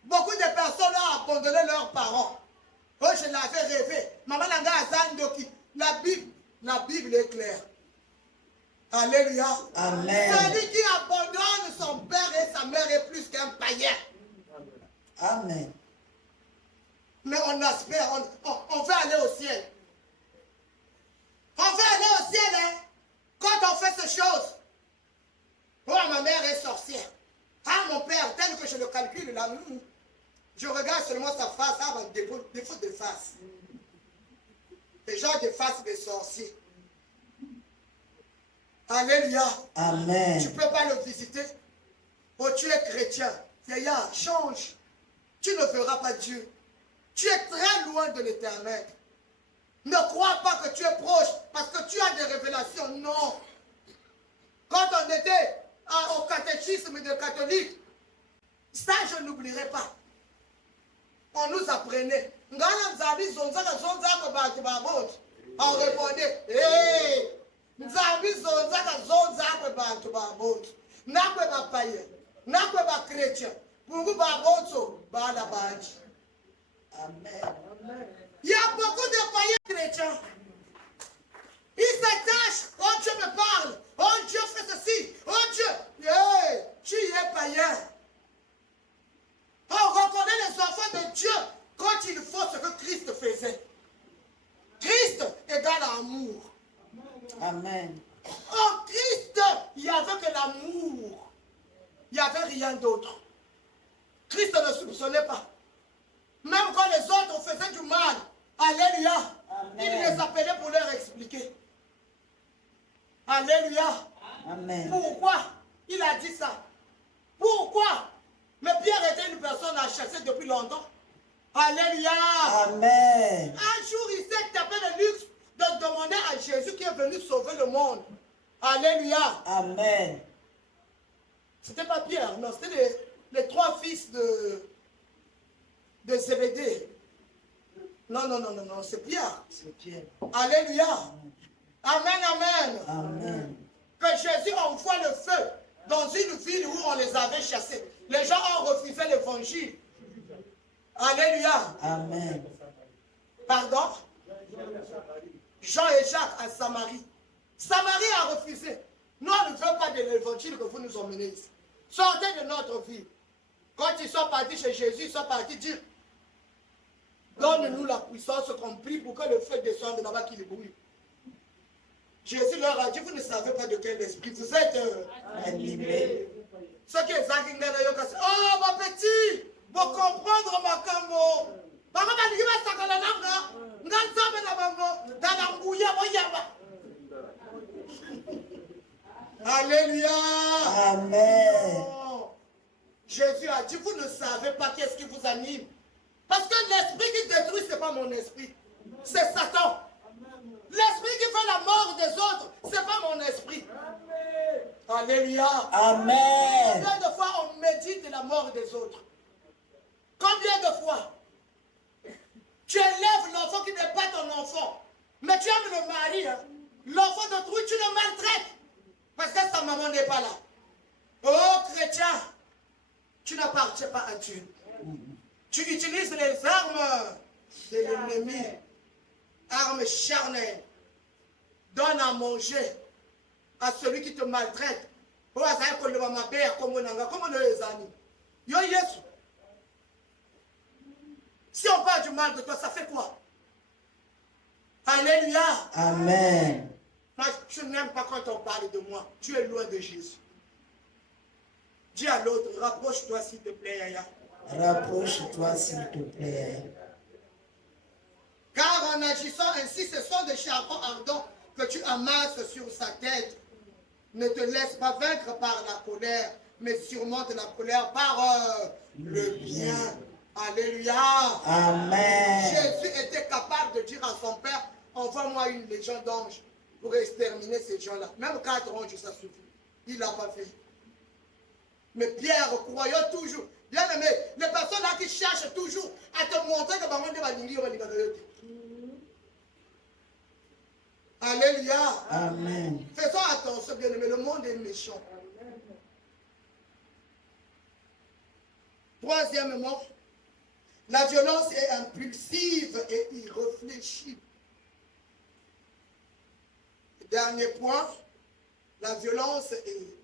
Beaucoup de personnes ont abandonné leurs parents. Oh, je l'avais rêvé. Maman Nanga Azandoki. La Bible est claire. Alléluia. Amen. Celui qui abandonne son père et sa mère est plus qu'un païen. Amen. Mais on aspire, on veut aller au ciel. On veut aller au ciel, hein. Quand on fait ces choses. Oh, ma mère est sorcière. Ah, mon père, tel que je le calcule là, je regarde seulement sa face, ah, défaut de face. Les gens de face des sorciers. Alléluia. Amen. Tu ne peux pas le visiter. Oh, tu es chrétien. Vieillard, change. Tu ne verras pas Dieu. Tu es très loin de l'éternel. Ne crois pas que tu es proche parce que tu as des révélations. Non. Quand on était au catéchisme des catholiques, ça je n'oublierai pas. On nous apprenait. On répondait, hey, Nzambi zonzaka zonzaka bantu babot. Nakwe ba païen, nakwe ba chrétien. Mungu babotso bala banji. Amen. Il y a beaucoup de païens chrétiens. Ils s'attachent. Oh Dieu me parle. Oh Dieu fait ceci. Oh Dieu. Hey, tu es païen. On reconnaît les enfants de Dieu quand il faut ce que Christ faisait. Christ égale amour. Amen. En Christ, il n'y avait que l'amour. Il n'y avait rien d'autre. Christ ne soupçonnait pas. Même quand les autres faisaient du mal, alléluia, Amen. il les appelait pour leur expliquer. Alléluia. Amen. Pourquoi il a dit ça? Pourquoi? Mais Pierre était une personne à chasser depuis longtemps. Alléluia. Amen. Un jour, il s'est tapé le luxe de demander à Jésus qui est venu sauver le monde. Alléluia. Amen. C'était pas Pierre, non, c'était les trois fils de Zébédée. Non, c'est Pierre. C'est Pierre. Alléluia. Amen, amen. Amen. Que Jésus envoie le feu dans une ville où on les avait chassés. Les gens ont refusé l'évangile. Alléluia. Amen. Pardon? Jean et Jacques à Samarie. Samarie a refusé. Nous, on ne veut pas de l'évangile que vous nous emmenez ici. Sortez de notre vie. Quand ils sont partis chez Jésus, ils sont partis dire, donne-nous la puissance qu'on prie pour que le feu descende là-bas qu'il brûle. Jésus leur a dit, vous ne savez pas de quel esprit vous êtes Animé. Ce qui est ça qui oh, ma petit, pour comprendre ma cambo. Alléluia. Amen. Oh. Jésus a dit, vous ne savez pas qu'est-ce qui vous anime. Parce que l'esprit qui détruit, ce n'est pas mon esprit. C'est Satan. L'esprit qui fait la mort des autres, ce n'est pas mon esprit. Alléluia. Amen. Combien de fois on médite de la mort des autres? Combien de fois tu élèves l'enfant qui n'est pas ton enfant, mais tu aimes le mari, hein? L'enfant d'autrui, tu le maltraites parce que sa maman n'est pas là. Oh chrétien, tu n'appartiens pas à Dieu. Tu utilises les armes de l'ennemi, armes charnelles. Donne à manger à celui qui te maltraite. Si on parle du mal de toi, ça fait quoi? Alléluia. Amen. Moi, je n'aime pas quand on parle de moi. Tu es loin de Jésus. Dis à l'autre, rapproche-toi s'il te plaît, Yaya. Rapproche-toi s'il te plaît. Car en agissant ainsi, ce sont des charbons ardents que tu amasses sur sa tête. Ne te laisse pas vaincre par la colère, mais surmonte la colère par le bien. Alléluia. Amen. Jésus était capable de dire à son Père, envoie-moi une légion d'anges pour exterminer ces gens-là. Même 4 anges, ça suffit. Il ne l'a pas fait. Mais Pierre, croyant toujours, bien aimé, les personnes là qui cherchent toujours à te montrer que maman va dire, alléluia. Amen. Faisons attention, bien aimé, le monde est méchant. Troisièmement, la violence est impulsive et irréfléchie. Dernier point, la violence est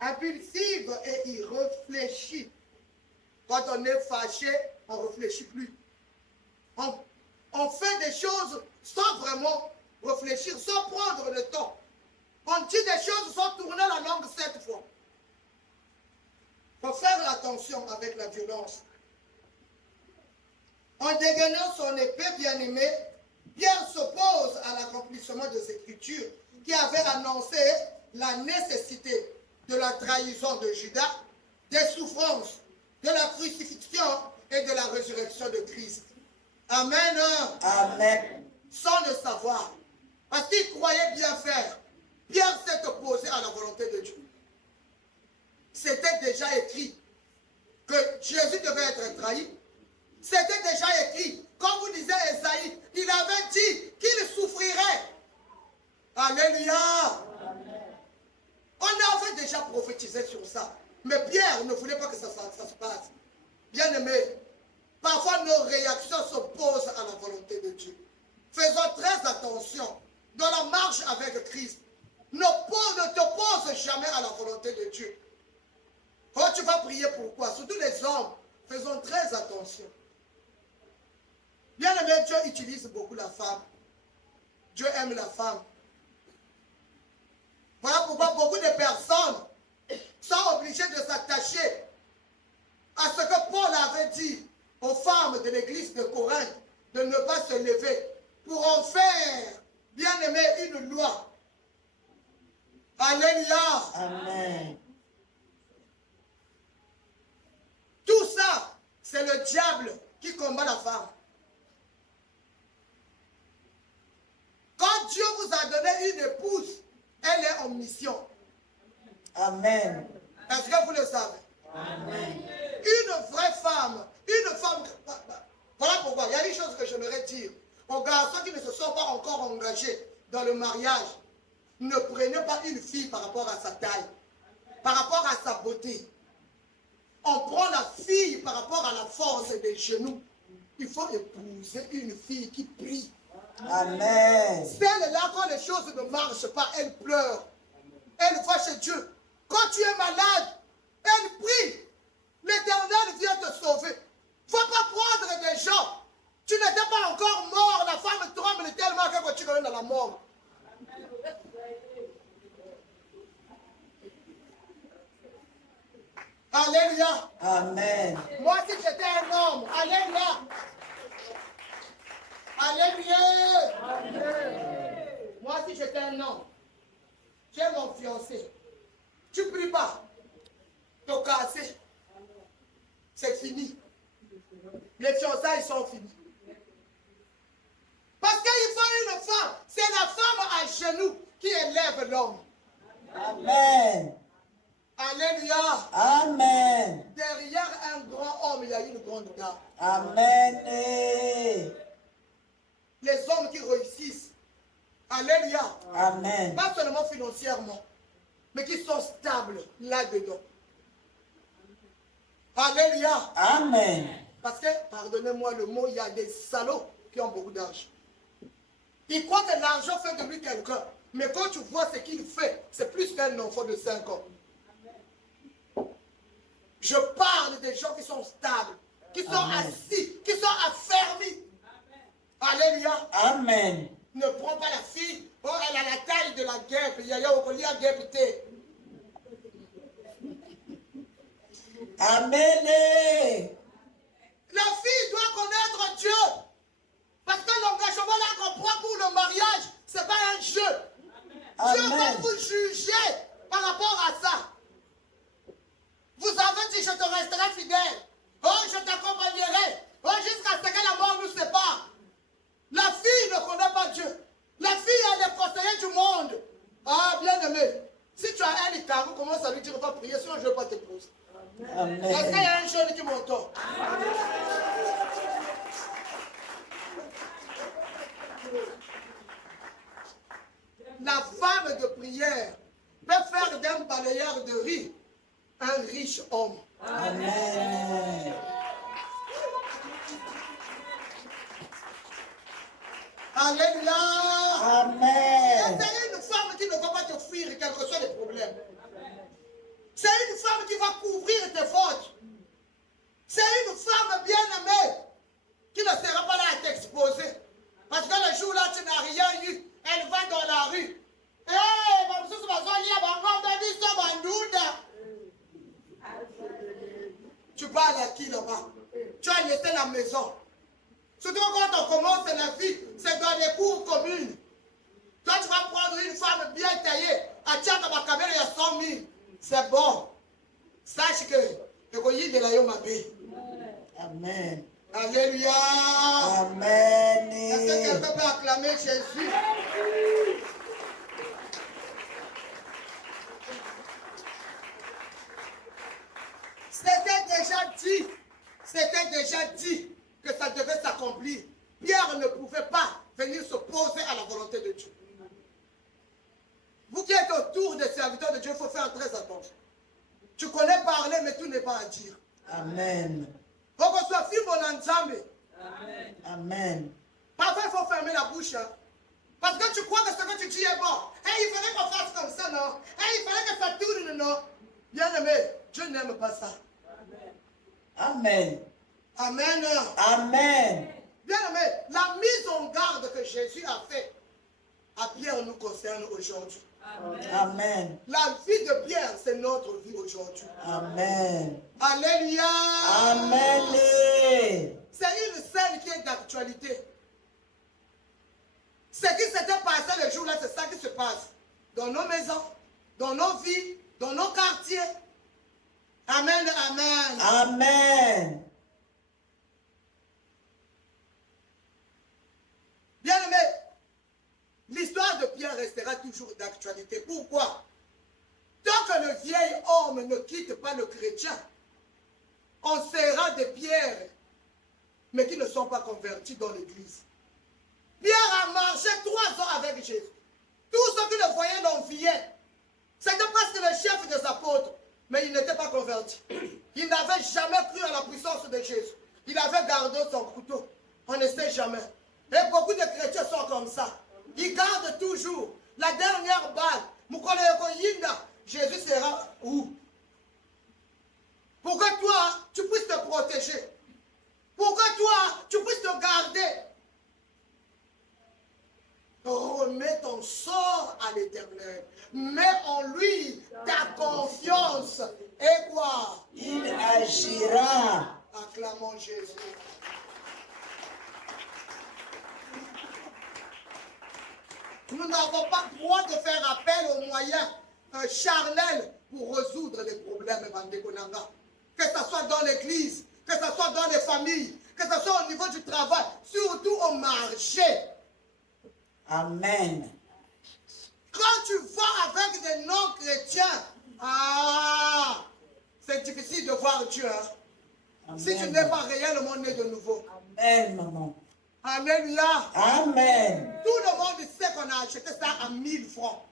impulsive et irréfléchie. Quand on est fâché, on ne réfléchit plus. On fait des choses sans vraiment réfléchir, sans prendre le temps. On dit des choses sans tourner la langue 7 fois. Il faut faire attention avec la violence. En dégainant son épée bien-aimée, Pierre s'oppose à l'accomplissement des Écritures qui avaient annoncé la nécessité de la trahison de Judas, des souffrances, de la crucifixion et de la résurrection de Christ. Amen. Amen. Sans le savoir. Parce qu'il croyait bien faire. Pierre s'est opposé à la volonté de Dieu. C'était déjà écrit que Jésus devait être trahi. C'était déjà écrit. Comme vous disiez Esaïe, il avait dit qu'il souffrirait. Alléluia. On avait déjà prophétisé sur ça. Mais Pierre ne voulait pas que ça se passe. Bien aimé, parfois nos réactions s'opposent à la volonté de Dieu. Faisons très attention dans la marche avec Christ. Ne t'oppose jamais à la volonté de Dieu. Quand tu vas prier pourquoi? Surtout les hommes, faisons très attention. Bien aimé, Dieu utilise beaucoup la femme. Dieu aime la femme. Voilà pourquoi beaucoup de personnes sont obligées de s'attacher à ce que Paul avait dit aux femmes de l'église de Corinthe de ne pas se lever pour en faire, bien aimé, une loi. Alléluia. Amen. Tout ça, c'est le diable qui combat la femme. Quand Dieu vous a donné une épouse, elle est en mission. Amen. Est-ce que vous le savez? Amen. Une vraie femme, voilà pourquoi, il y a une chose que j'aimerais dire aux garçons qui ne se sont pas encore engagés dans le mariage. Ne prenez pas une fille par rapport à sa taille, par rapport à sa beauté. On prend la fille par rapport à la force des genoux. Il faut épouser une fille qui prie. Amen. Celle-là, quand les choses ne marchent pas, elle pleure. Elle va chez Dieu. Quand tu es malade, elle prie. L'Éternel vient te sauver. Il ne faut pas prendre des gens. Tu n'étais pas encore mort. La femme tremble tellement que quand tu es dans la mort. Alléluia. Amen. Moi, si j'étais un homme, alléluia. Alléluia. Moi, si j'étais un homme, j'ai mon fiancé. Tu pries pas. T'as cassé. C'est fini. Les fiançailles sont finis. Parce qu'il faut une femme. C'est la femme à genoux qui élève l'homme. Amen. Alléluia. Amen. Derrière un grand homme, il y a une grande dame. Amen. Les hommes qui réussissent. Alléluia. Amen. Pas seulement financièrement, mais qui sont stables là-dedans. Alléluia. Amen. Parce que, pardonnez-moi le mot, il y a des salauds qui ont beaucoup d'argent. Ils croient que l'argent fait de lui quelqu'un. Mais quand tu vois ce qu'il fait, c'est plus qu'un enfant de 5 ans. Je parle des gens qui sont stables, qui sont assis, qui sont affermis. Alléluia. Amen. Ne prends pas la fille. Oh, elle a la taille de la guêpe. Il y a au collier à guêpe. Amen. La fille doit connaître Dieu. Parce que l'engagement là qu'on prend pour le mariage, ce n'est pas un jeu. Dieu va vous juger par rapport à ça. Vous avez dit, je te resterai fidèle. Oh, je t'accompagnerai. Oh, jusqu'à ce que la mort nous sépare. La fille ne connaît pas Dieu. La fille est le conseiller du monde. Ah, bien aimé. Si tu as un écart, commence à lui dire, pas prier, sinon je ne veux pas t'épouser. Est-ce qu'il y a un jeune qui m'entend? La femme de prière peut faire d'un balayeur de riz un riche homme. Amen. Alléluia. Amen. C'est une femme qui ne va pas te fuir, quels que soient les problèmes. C'est une femme qui va couvrir tes fautes. C'est une femme bien aimée qui ne sera pas là à t'exposer. Parce que le jour là, tu n'as rien eu. Elle va dans la rue. Tu parles à qui là-bas? Tu as laissé la maison. Surtout quand on commence la vie, c'est dans les cours communes. Toi, tu vas prendre une femme bien taillée. À Tchaka, ma caméra, il y a 100 000. C'est bon. Sache que le colis de la Yomabé. Amen. Alléluia. Amen. Est-ce que quelqu'un peut acclamer Jésus? C'était déjà dit que ça devait s'accomplir. Pierre ne pouvait pas venir s'opposer à la volonté de Dieu. Vous qui êtes autour des serviteurs de Dieu, il faut faire très attention. Tu connais parler, mais tout n'est pas à dire. Amen. Faut qu'on soit film en ensemble. Amen. Parfois, il faut fermer la bouche. Hein. Parce que tu crois que ce que tu dis est bon. Hey, il fallait qu'on fasse comme ça, non? Hey, il fallait que ça tourne, non? Bien aimé, Dieu n'aime pas ça. Amen. Amen. Amen. Bien aimé, la mise en garde que Jésus a faite à Pierre nous concerne aujourd'hui. Amen. La vie de Pierre, c'est notre vie aujourd'hui. Amen. Alléluia. Amen. C'est une scène qui est d'actualité. Ce qui s'était passé le jour-là, c'est ça qui se passe dans nos maisons, dans nos vies, dans nos quartiers. Amen, amen. Amen. Bien aimé, l'histoire de Pierre restera toujours d'actualité. Pourquoi? Tant que le vieil homme ne quitte pas le chrétien, on sera des pierres, mais qui ne sont pas convertis dans l'église. Pierre a marché 3 ans avec Jésus. Tous ceux qui le voyaient l'enviaient. C'était presque le chef des apôtres, mais il n'était pas converti. Il n'avait jamais cru à la puissance de Jésus. Il avait gardé son couteau. On ne sait jamais. Et beaucoup de chrétiens sont comme ça. Ils gardent toujours la dernière balle. Jésus sera où? Pour que toi, tu puisses te protéger. Pour que toi, tu puisses te garder. Remets ton sort à l'Éternel. Mets en lui ta confiance. Et quoi? Il agira. Acclamons Jésus. Nous n'avons pas le droit de faire appel aux moyens charnels pour résoudre les problèmes Bandekonanga. Que ce soit dans l'église, que ce soit dans les familles, que ce soit au niveau du travail, surtout au marché. Amen. Quand tu vas avec des non-chrétiens, c'est difficile de voir Dieu. Hein? Amen. Si tu n'es pas réellement né de nouveau. Amen, maman. Alléluia. Amen. Tout le monde sait qu'on a acheté ça à 1000 francs.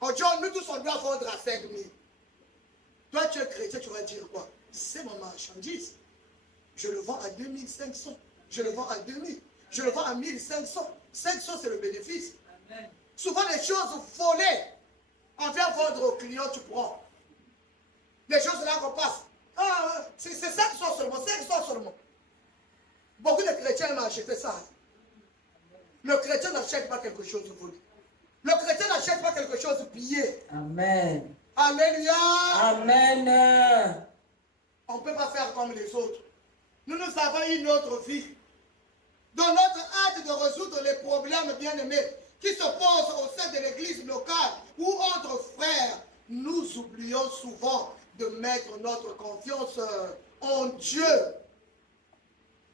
Aujourd'hui, nous tous, on doit vendre à 5000. Toi, tu es chrétien, tu vas dire quoi? C'est ma marchandise. Je le vends à 2500. Je le vends à 2000. Je le vends à 1500. 500, c'est le bénéfice. Amen. Souvent, les choses volées, on vient vendre aux clients, tu prends. Les choses là qu'on passe. C'est 500 seulement, 500 seulement. Beaucoup de chrétiens m'ont acheté ça. Le chrétien n'achète pas quelque chose de volé. Le chrétien n'achète pas quelque chose de pillé. Amen. Alléluia. Amen. On ne peut pas faire comme les autres. Nous avons une autre vie. Dans notre hâte de résoudre les problèmes bien-aimés qui se posent au sein de l'église locale ou entre frères, nous oublions souvent de mettre notre confiance en Dieu.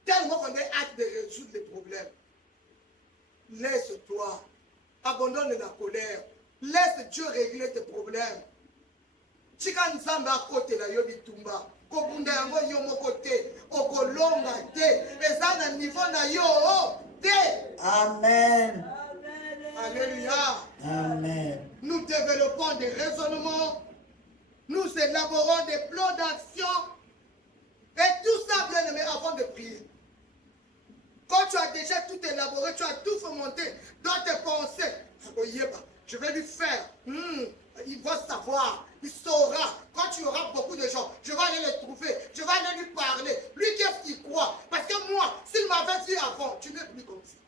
Tellement qu'on est hâte de résoudre les problèmes. Laisse-toi. Abandonne la colère. Laisse Dieu régler tes problèmes. Tika nzamba kote la yobi tumba. Kobunda yango yo moko te. Okolonga te. Eza na niveau na yo te. Amen. Alléluia. Amen. Nous développons des raisonnements. Nous élaborons des plans d'action. Et tout ça, bien aimé, avant de prier. Quand tu as déjà tout élaboré, tu as tout fomenté dans tes pensées. Je vais lui faire. Il va savoir. Il saura. Quand tu auras beaucoup de gens, je vais aller les trouver. Je vais aller lui parler. Lui, qu'est-ce qu'il croit? Parce que moi, s'il m'avait dit avant, tu n'es plus comme ça.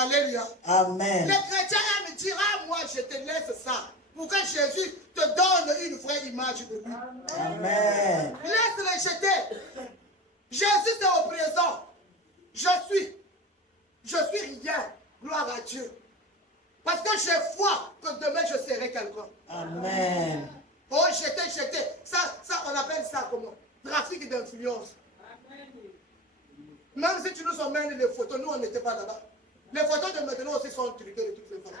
Alléluia. Amen. Les chrétiens me diront, moi, je te laisse ça. Pour que Jésus te donne une vraie image de lui. Amen. Laisse-les jeter. Jésus est au présent. Je suis rien. Gloire à Dieu. Parce que j'ai foi que demain je serai quelqu'un. Amen. Oh, jeter. Ça, on appelle ça comment? Trafic d'influence. Même si tu nous emmènes les photos, nous on n'était pas là-bas. Les photos de maintenant aussi sont truquées de toutes les façons.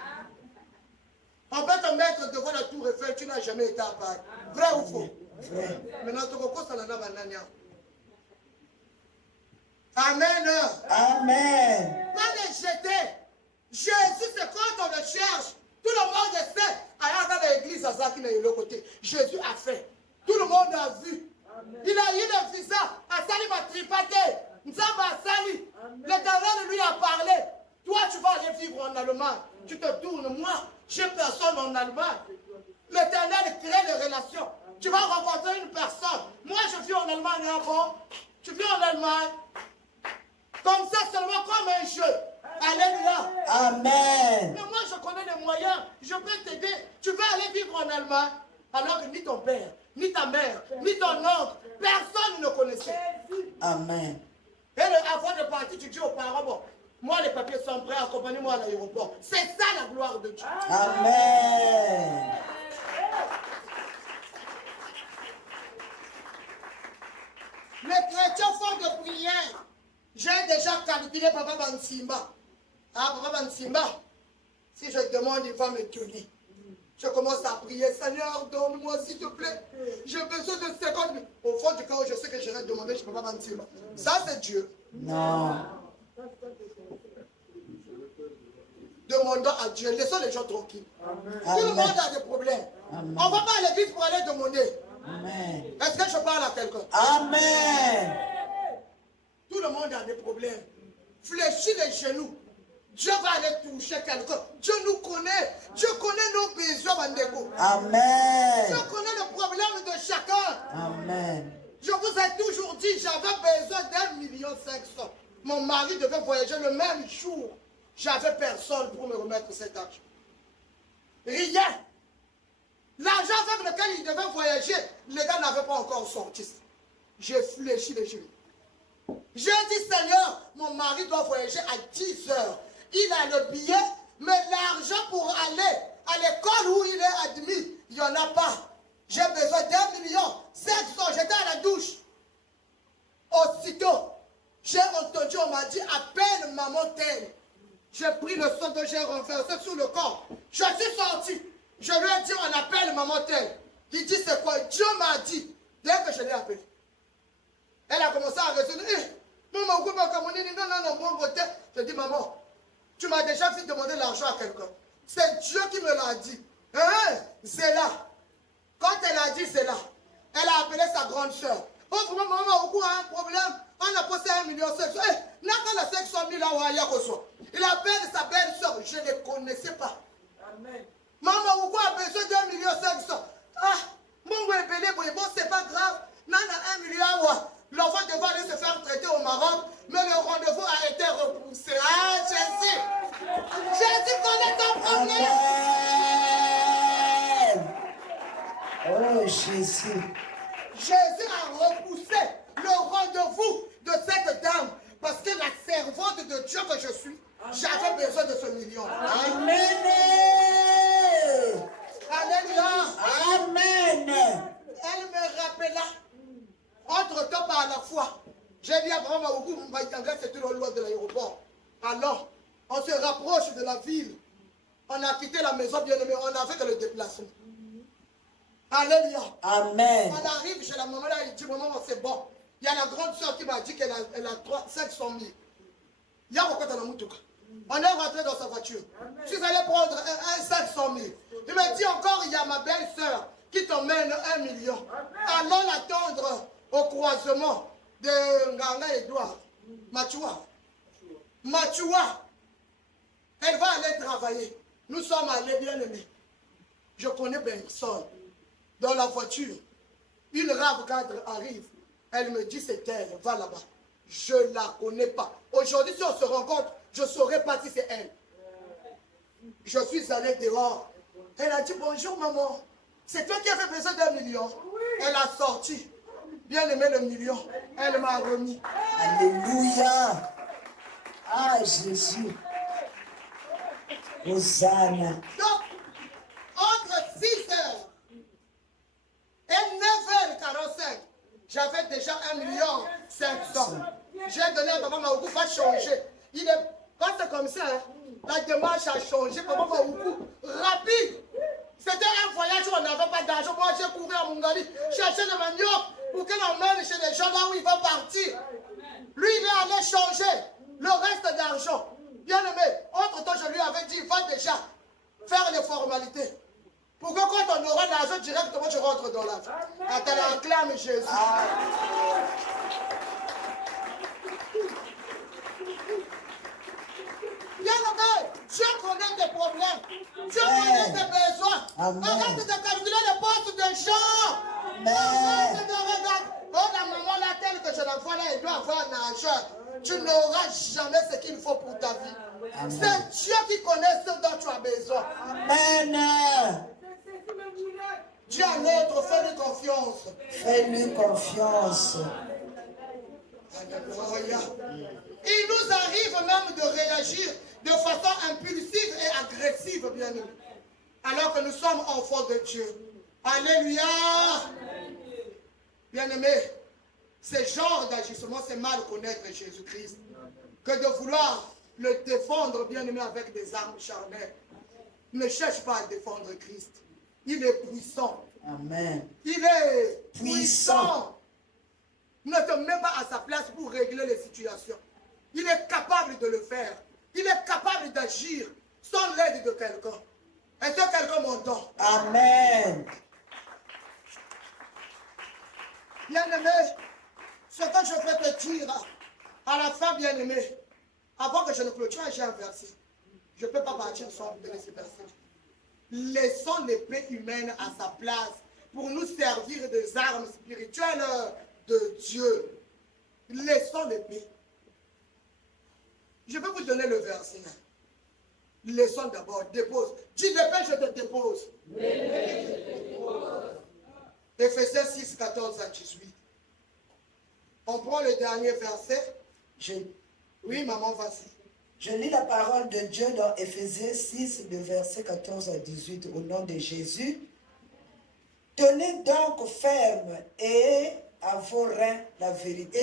On peut te mettre devant la tour Eiffel, tu n'as jamais été à Paris. Vrai ou faux? Vrai. Maintenant, tu comprends ça là-bas. Amen. Amen. Pas les jeter. Jésus, c'est quand on le cherche. Tout le monde sait. Alors, dans l'église, à ça qui est de l'autre côté, Jésus a fait. Tout le monde a vu. Amen. Il a eu le visa. Asali m'a tripaté. Nzamba Asali. L'Éternel lui a parlé. Toi, tu vas aller vivre en Allemagne. Tu te tournes. Moi, j'ai personne en Allemagne. L'Éternel crée des relations. Tu vas rencontrer une personne. Moi, je vis en Allemagne. Bon, tu vis en Allemagne. Comme ça, seulement comme un jeu. Alléluia. Amen. Mais moi, je connais les moyens. Je peux t'aider. Tu veux aller vivre en Allemagne. Alors que ni ton père, ni ta mère, ni ton oncle, personne ne connaissait. Amen. Et avant de partir, tu dis aux parents, bon, moi, les papiers sont prêts, accompagnez-moi à l'aéroport. C'est ça la gloire de Dieu. Amen. Les chrétiens font de prières. J'ai déjà calculé Papa Bansimba. Ah, Papa Bansimba, si je demande, il va me donner. Je commence à prier, Seigneur, donne-moi s'il te plaît. J'ai besoin de 50 000. Au fond du cœur, je sais que je vais demander, je ne peux pas mentir. Ça, c'est Dieu. Non. Demandons à Dieu. Laissons les gens tranquilles. Amen. Tout le monde a des problèmes. Amen. On ne va pas à l'église pour aller demander. Amen. Est-ce que je parle à quelqu'un? Amen. Tout le monde a des problèmes. Fléchis les genoux. Dieu va aller toucher quelqu'un. Dieu nous connaît. Dieu connaît nos besoins, Bandeko. Amen. Dieu connaît le problème de chacun. Amen. Je vous ai toujours dit, j'avais besoin d'1,5 million. Mon mari devait voyager le même jour. J'avais personne pour me remettre cet argent. Rien. L'argent avec lequel il devait voyager, les gars n'avaient pas encore sorti. J'ai fléchi les genoux. J'ai dit, Seigneur, mon mari doit voyager à 10 heures. Il a le billet, mais l'argent pour aller à l'école où il est admis, il n'y en a pas. J'ai besoin d'1,5 million. J'étais à la douche. Aussitôt, j'ai entendu, on m'a dit, appelle maman telle. J'ai pris le sang que j'ai renversé sur le corps. Je suis sorti. Je lui ai dit, on appelle maman telle. Il dit, c'est quoi? Dieu m'a dit, dès que je l'ai appelé. Elle a commencé à raisonner. Maman, je dis, maman, tu m'as déjà fait demander l'argent à quelqu'un. C'est Dieu qui me l'a dit. Hein? C'est là. Quand elle a dit c'est là, elle a appelé sa grande soeur. Oh, vraiment, maman, beaucoup a un problème. On a posé 1,5 million. Il n'a qu'à la 500 000 là. Il appelle sa belle soeur. Je ne les connaissais pas. Amen. Maman, beaucoup a besoin d'1,5 million. Ah, mon bébé, bon, c'est pas grave. Nana, 1 million. L'enfant devait aller se faire traiter au Maroc, mais le rendez-vous a été repoussé. Ah, Jésus! Jésus connaît ton problème! Amen. Oh, Jésus. Jésus a repoussé le rendez-vous de cette dame, parce que la servante de Dieu que je suis, j'avais besoin de ce million. Amen. Alléluia! Amen. Elle me rappela. Entre-temps, par la foi, j'ai dit à Abraham Maoukou, c'était le loin de l'aéroport. Alors, on se rapproche de la ville. On a quitté la maison bien aimée, on n'a fait que le déplacement. Alléluia. Amen. On arrive chez la maman là, il dit, maman, c'est bon. Il y a la grande soeur qui m'a dit qu'elle a 500 000. Il y a beaucoup de Moutouka. On est rentré dans sa voiture. Je suis allé prendre un 500 000. Il m'a dit encore, il y a ma belle soeur qui t'emmène 1 million. Allons l'attendre au croisement de Nganga Edouard. Machua. Elle va aller travailler. Nous sommes allés bien aimés. Je connais personne. Dans la voiture, une rave cadre arrive. Elle me dit c'est elle, va là-bas. Je ne la connais pas. Aujourd'hui, si on se rencontre, je ne saurais pas si c'est elle. Je suis allé dehors. Elle a dit bonjour maman. C'est toi qui as fait besoin d'1 million. Elle a sorti. Bien aimé le million. Elle m'a remis. Alléluia. Ah, Jésus. Hosanna. Donc, entre 6h et 9h45, j'avais déjà 1,5 million. J'ai donné à Papa Maoukou, va changer. Quand c'est comme ça, hein, la démarche a changé. Papa Maoukou, rapide. C'était un voyage où on n'avait pas d'argent. Moi, j'ai couru à Mungali, chercher le manioc pour qu'il emmène chez les gens là où il va partir. Lui, il est allé changer le reste d'argent. Bien aimé, entre-temps, je lui avais dit, va déjà faire les formalités. Pour que quand on aura l'argent directement, tu rentres dans l'argent. Attends, acclame Jésus. Bien aimé, Dieu connaît tes problèmes. Dieu connaît tes besoins. Arrête de calculer les postes des gens. Arrête de regarder. Oh, la maman là, telle que je la vois là, elle doit avoir un argent. Tu n'auras jamais ce qu'il faut pour ta vie. C'est Dieu qui connaît ce dont tu as besoin. Amen. Dieu à l'autre, fais-lui confiance. Fais-lui confiance. Il nous arrive même de réagir de façon impulsive et agressive, bien aimé. Alors que nous sommes enfants de Dieu. Alléluia. Bien aimé, ce genre d'agissement, c'est mal connaître Jésus-Christ. que de vouloir le défendre, bien-aimé, avec des armes charnelles. Ne cherche pas à défendre Christ. Il est puissant. Amen. Il est Puissant. puissant. Ne te mets pas à sa place pour régler les situations. Il est capable de le faire. Il est capable d'agir sans l'aide de quelqu'un. Est-ce que quelqu'un m'entend? Amen. Bien-aimé, ce que je vais te dire à la fin, bien-aimé, avant que je ne clôture, j'ai un verset. Je ne peux pas partir sans donner ce verset. Laissons l'épée humaine à sa place pour nous servir des armes spirituelles de Dieu. Laissons l'épée. Je vais vous donner le verset. Laissons d'abord, dépose. Dis l'épée, je te dépose. Éphésiens 6, 14 à 18. On prend le dernier verset. Oui, maman, vas-y. Je lis la parole de Dieu dans Éphésiens 6, de verset 14 à 18, au nom de Jésus. Tenez donc ferme et à vos reins la vérité.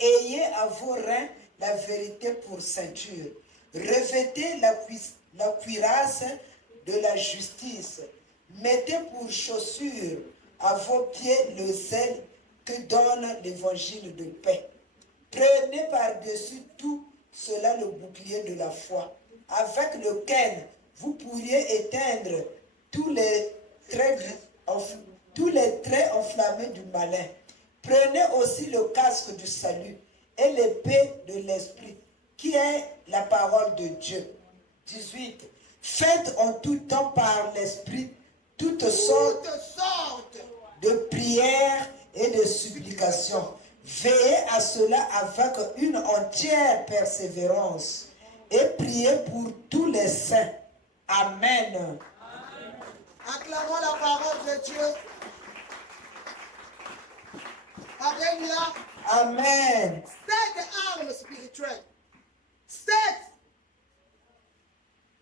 Ayez à vos reins la vérité pour ceinture. Revêtez la cuirasse de la justice. Mettez pour chaussure à vos pieds le zèle que donne l'évangile de paix. Prenez par-dessus tout cela le bouclier de la foi, avec lequel vous pourriez éteindre tous les traits enflammés du malin. Prenez aussi le casque du salut et l'épée de l'esprit, qui est la parole de Dieu. 18. Faites en tout temps par l'esprit toutes sortes de prières et de supplications. Veillez à cela avec une entière persévérance et priez pour tous les saints. Amen. Acclamons la parole de Dieu. Alléluia. Amen. 7 armes spirituelles. 7.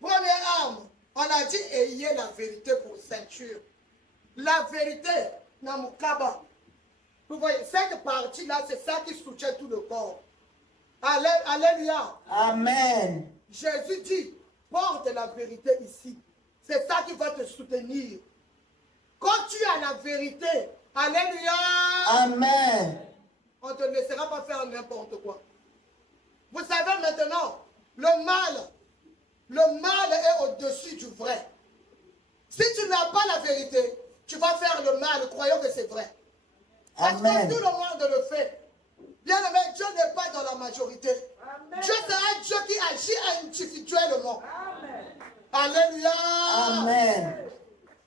Première arme, on a dit ayez la vérité pour ceinture. La vérité, Namukaba. Vous voyez, cette partie-là, c'est ça qui soutient tout le corps. Alléluia. Amen. Jésus dit, porte la vérité ici. C'est ça qui va te soutenir. Quand tu as la vérité, alléluia. Amen. On ne te laissera pas faire n'importe quoi. Vous savez maintenant, le mal est au-dessus du vrai. Si tu n'as pas la vérité, tu vas faire le mal croyant que c'est vrai. Parce que tout le monde le fait. Bien aimé, Dieu n'est pas dans la majorité. Amen. Dieu c'est un Dieu qui agit individuellement. Amen. Alléluia. Amen.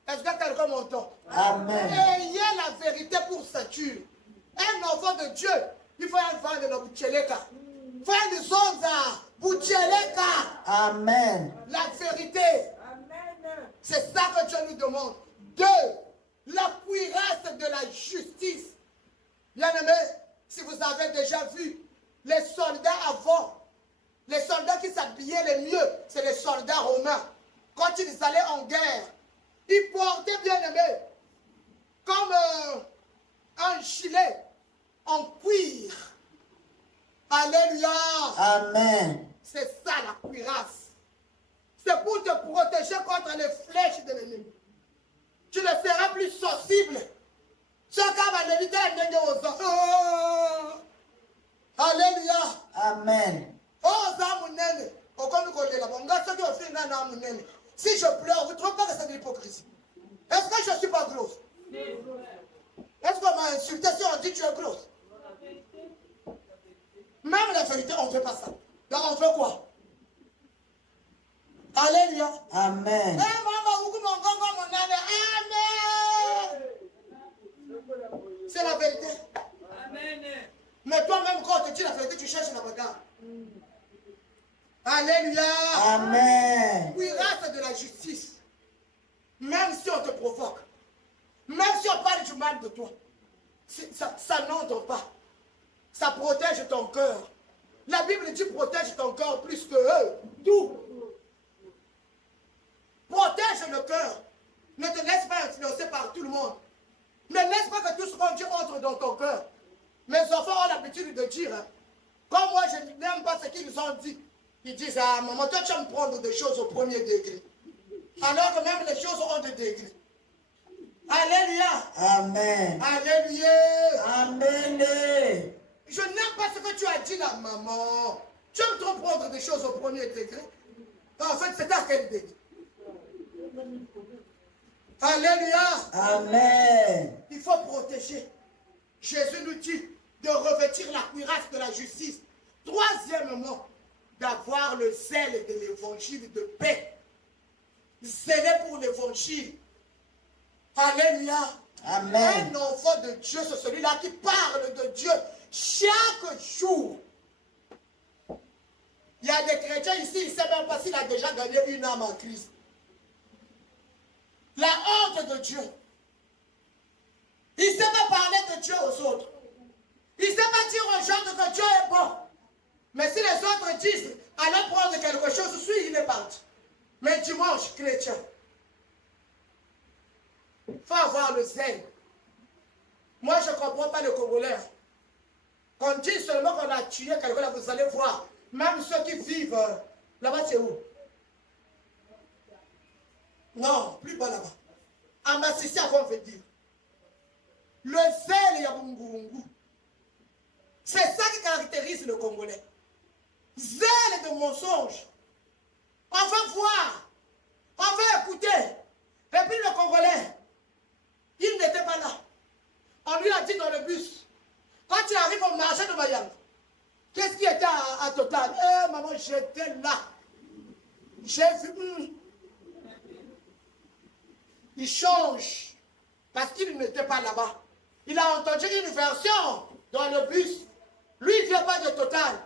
Est-ce que quelqu'un m'entend? Amen. Ayez la vérité pour ceinture. Un enfant de Dieu, il faut un vent de la boucheleka. Il faut un zonza, boucheleka. Amen. La vérité. Amen. C'est ça que Dieu nous demande. 2. La cuirasse de la justice. Bien aimé, si vous avez déjà vu les soldats avant, les soldats qui s'habillaient le mieux, c'est les soldats romains. Quand ils allaient en guerre, ils portaient, bien aimé, comme un gilet en cuir. Alléluia. Amen. C'est ça la cuirasse. C'est pour te protéger contre les flèches de l'ennemi. Tu ne seras plus sensible. Alléluia. Amen. Si je pleure, vous ne trouvez pas que c'est de l'hypocrisie? Est-ce que je ne suis pas grosse? Est-ce qu'on m'a insulté si on dit que tu es grosse? Même la vérité, on ne fait pas ça. Donc on fait quoi? Alléluia. Amen. Amen. C'est la vérité. Amen. Mais toi-même, quand tu dis la vérité, tu cherches la bagarre. Alléluia. Amen. Cuirasse de la justice. Même si on te provoque, même si on parle du mal de toi, ça n'entre pas. Ça protège ton cœur. La Bible dit protège ton cœur plus que eux. D'où? Protège le cœur. Ne te laisse pas influencer par tout le monde. Ne laisse pas que tout ce qu'on dit entre dans ton cœur. Mes enfants ont l'habitude de dire, comme moi je n'aime pas qu'ils ont dit, ils disent, ah maman, toi tu vas me prendre des choses au premier degré. Alors que même les choses ont des degrés. Alléluia. Amen. Alléluia. Amen. Je n'aime pas ce que tu as dit là, maman. Tu aimes trop prendre des choses au premier degré. En fait, c'est à quel degré? Alléluia. Amen. Il faut protéger. Jésus nous dit de revêtir la cuirasse de la justice. Troisièmement, d'avoir le zèle de l'évangile de paix. Zèle pour l'évangile. Alléluia. Amen. Un enfant de Dieu, c'est celui-là qui parle de Dieu chaque jour. Il y a des chrétiens ici, il ne sait même pas s'il a déjà gagné une âme en Christ. La honte de Dieu. Il ne sait pas parler de Dieu aux autres. Il ne sait pas dire aux gens que Dieu est bon. Mais si les autres disent, allons prendre quelque chose, suis, il est parti. Mais dimanche, chrétien, il faut avoir le zèle. Moi, je ne comprends pas le Congolais. Quand on dit seulement qu'on a tué quelqu'un, là, vous allez voir. Même ceux qui vivent là-bas, c'est où? Non, plus bas là-bas. À Massissi, on veut dire. Le zèle Yabungungu. C'est ça qui caractérise le Congolais. Zèle de mensonge. On veut voir. On veut écouter. Et puis le Congolais, il n'était pas là. On lui a dit dans le bus, quand tu arrives au marché de Mayang, qu'est-ce qui était à Total? Eh maman, j'étais là. J'ai vu. Il change. Parce qu'il n'était pas là-bas. Il a entendu une version dans le bus. Lui, il ne vient pas de Total.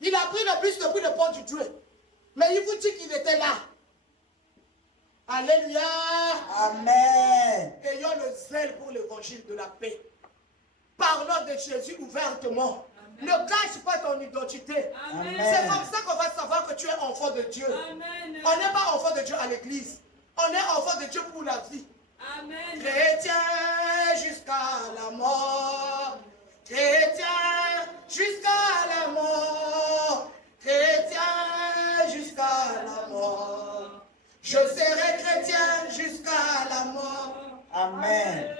Il a pris le bus depuis le pont du Dieu. Mais il vous dit qu'il était là. Alléluia. Amen. Ayons le zèle pour l'évangile de la paix. Parlons de Jésus ouvertement. Amen. Ne cache pas ton identité. C'est comme ça qu'on va savoir que tu es enfant de Dieu. Amen. On n'est pas enfant de Dieu à l'église. On est enfant de Dieu pour la vie. Amen. Chrétien jusqu'à la mort. Chrétien jusqu'à la mort. Chrétien jusqu'à la mort. Je serai chrétien jusqu'à la mort. Amen.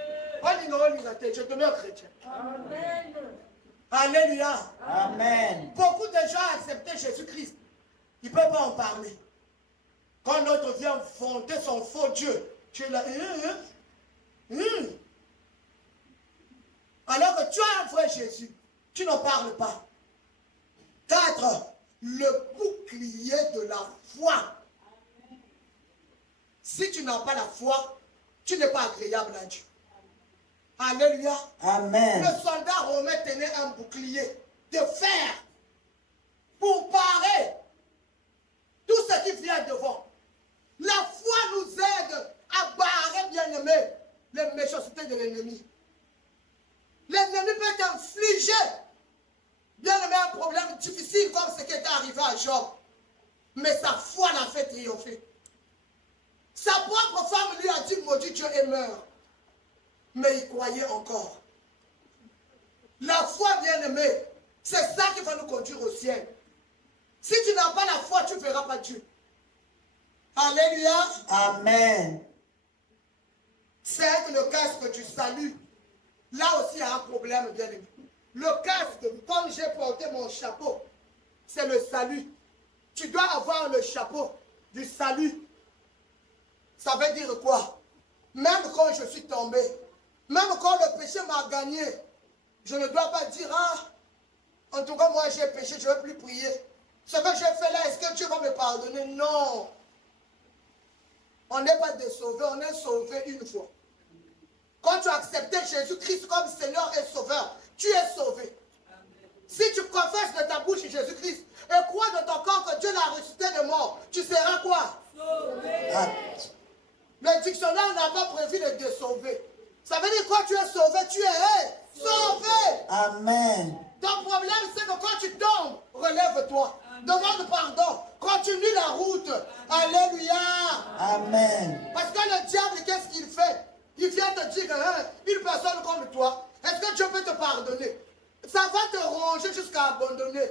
Je demeure chrétien. Amen. Alléluia. Amen. Beaucoup de gens ont accepté Jésus-Christ. Ils ne peuvent pas en parler. Quand l'autre vient fonder son faux Dieu, tu es là. Alors que tu as un vrai Jésus, tu n'en parles pas. 4. Le bouclier de la foi. Si tu n'as pas la foi, tu n'es pas agréable à Dieu. Alléluia. Amen. Le soldat romain tenait un bouclier de fer pour parer tout ce qui vient devant. La foi nous aide à barrer, bien aimé, les méchancetés de l'ennemi. L'ennemi peut t'infliger, bien aimé, un problème difficile comme ce qui est arrivé à Job. Mais sa foi l'a fait triompher. Sa propre femme lui a dit, maudit Dieu et meurt. Mais il croyait encore. La foi, bien aimé, c'est ça qui va nous conduire au ciel. Si tu n'as pas la foi, tu ne verras pas Dieu. Alléluia. Amen. C'est le casque du salut. Là aussi, il y a un problème, bien aimé. Le casque, comme j'ai porté mon chapeau, c'est le salut. Tu dois avoir le chapeau du salut. Ça veut dire quoi? Même quand je suis tombé, même quand le péché m'a gagné, je ne dois pas dire, ah, en tout cas, moi j'ai péché, je ne veux plus prier. Ce que j'ai fait là, est-ce que Dieu va me pardonner? Non. On n'est pas des sauvés, on est sauvés une fois. Quand tu as accepté Jésus-Christ comme Seigneur et Sauveur, tu es sauvé. Amen. Si tu confesses de ta bouche Jésus-Christ et crois de ton corps que Dieu l'a ressuscité de mort, tu seras quoi? Sauvé. Le dictionnaire n'a pas prévu de te sauver. Ça veut dire quoi? Tu es sauvé, tu es sauvé. Amen. Ton problème, c'est que quand tu tombes, relève-toi. Demande pardon. Continue la route. Alléluia. Amen. Parce que le diable, qu'est-ce qu'il fait? Il vient te dire, hein, une personne comme toi, est-ce que Dieu peut te pardonner? Ça va te ronger jusqu'à abandonner.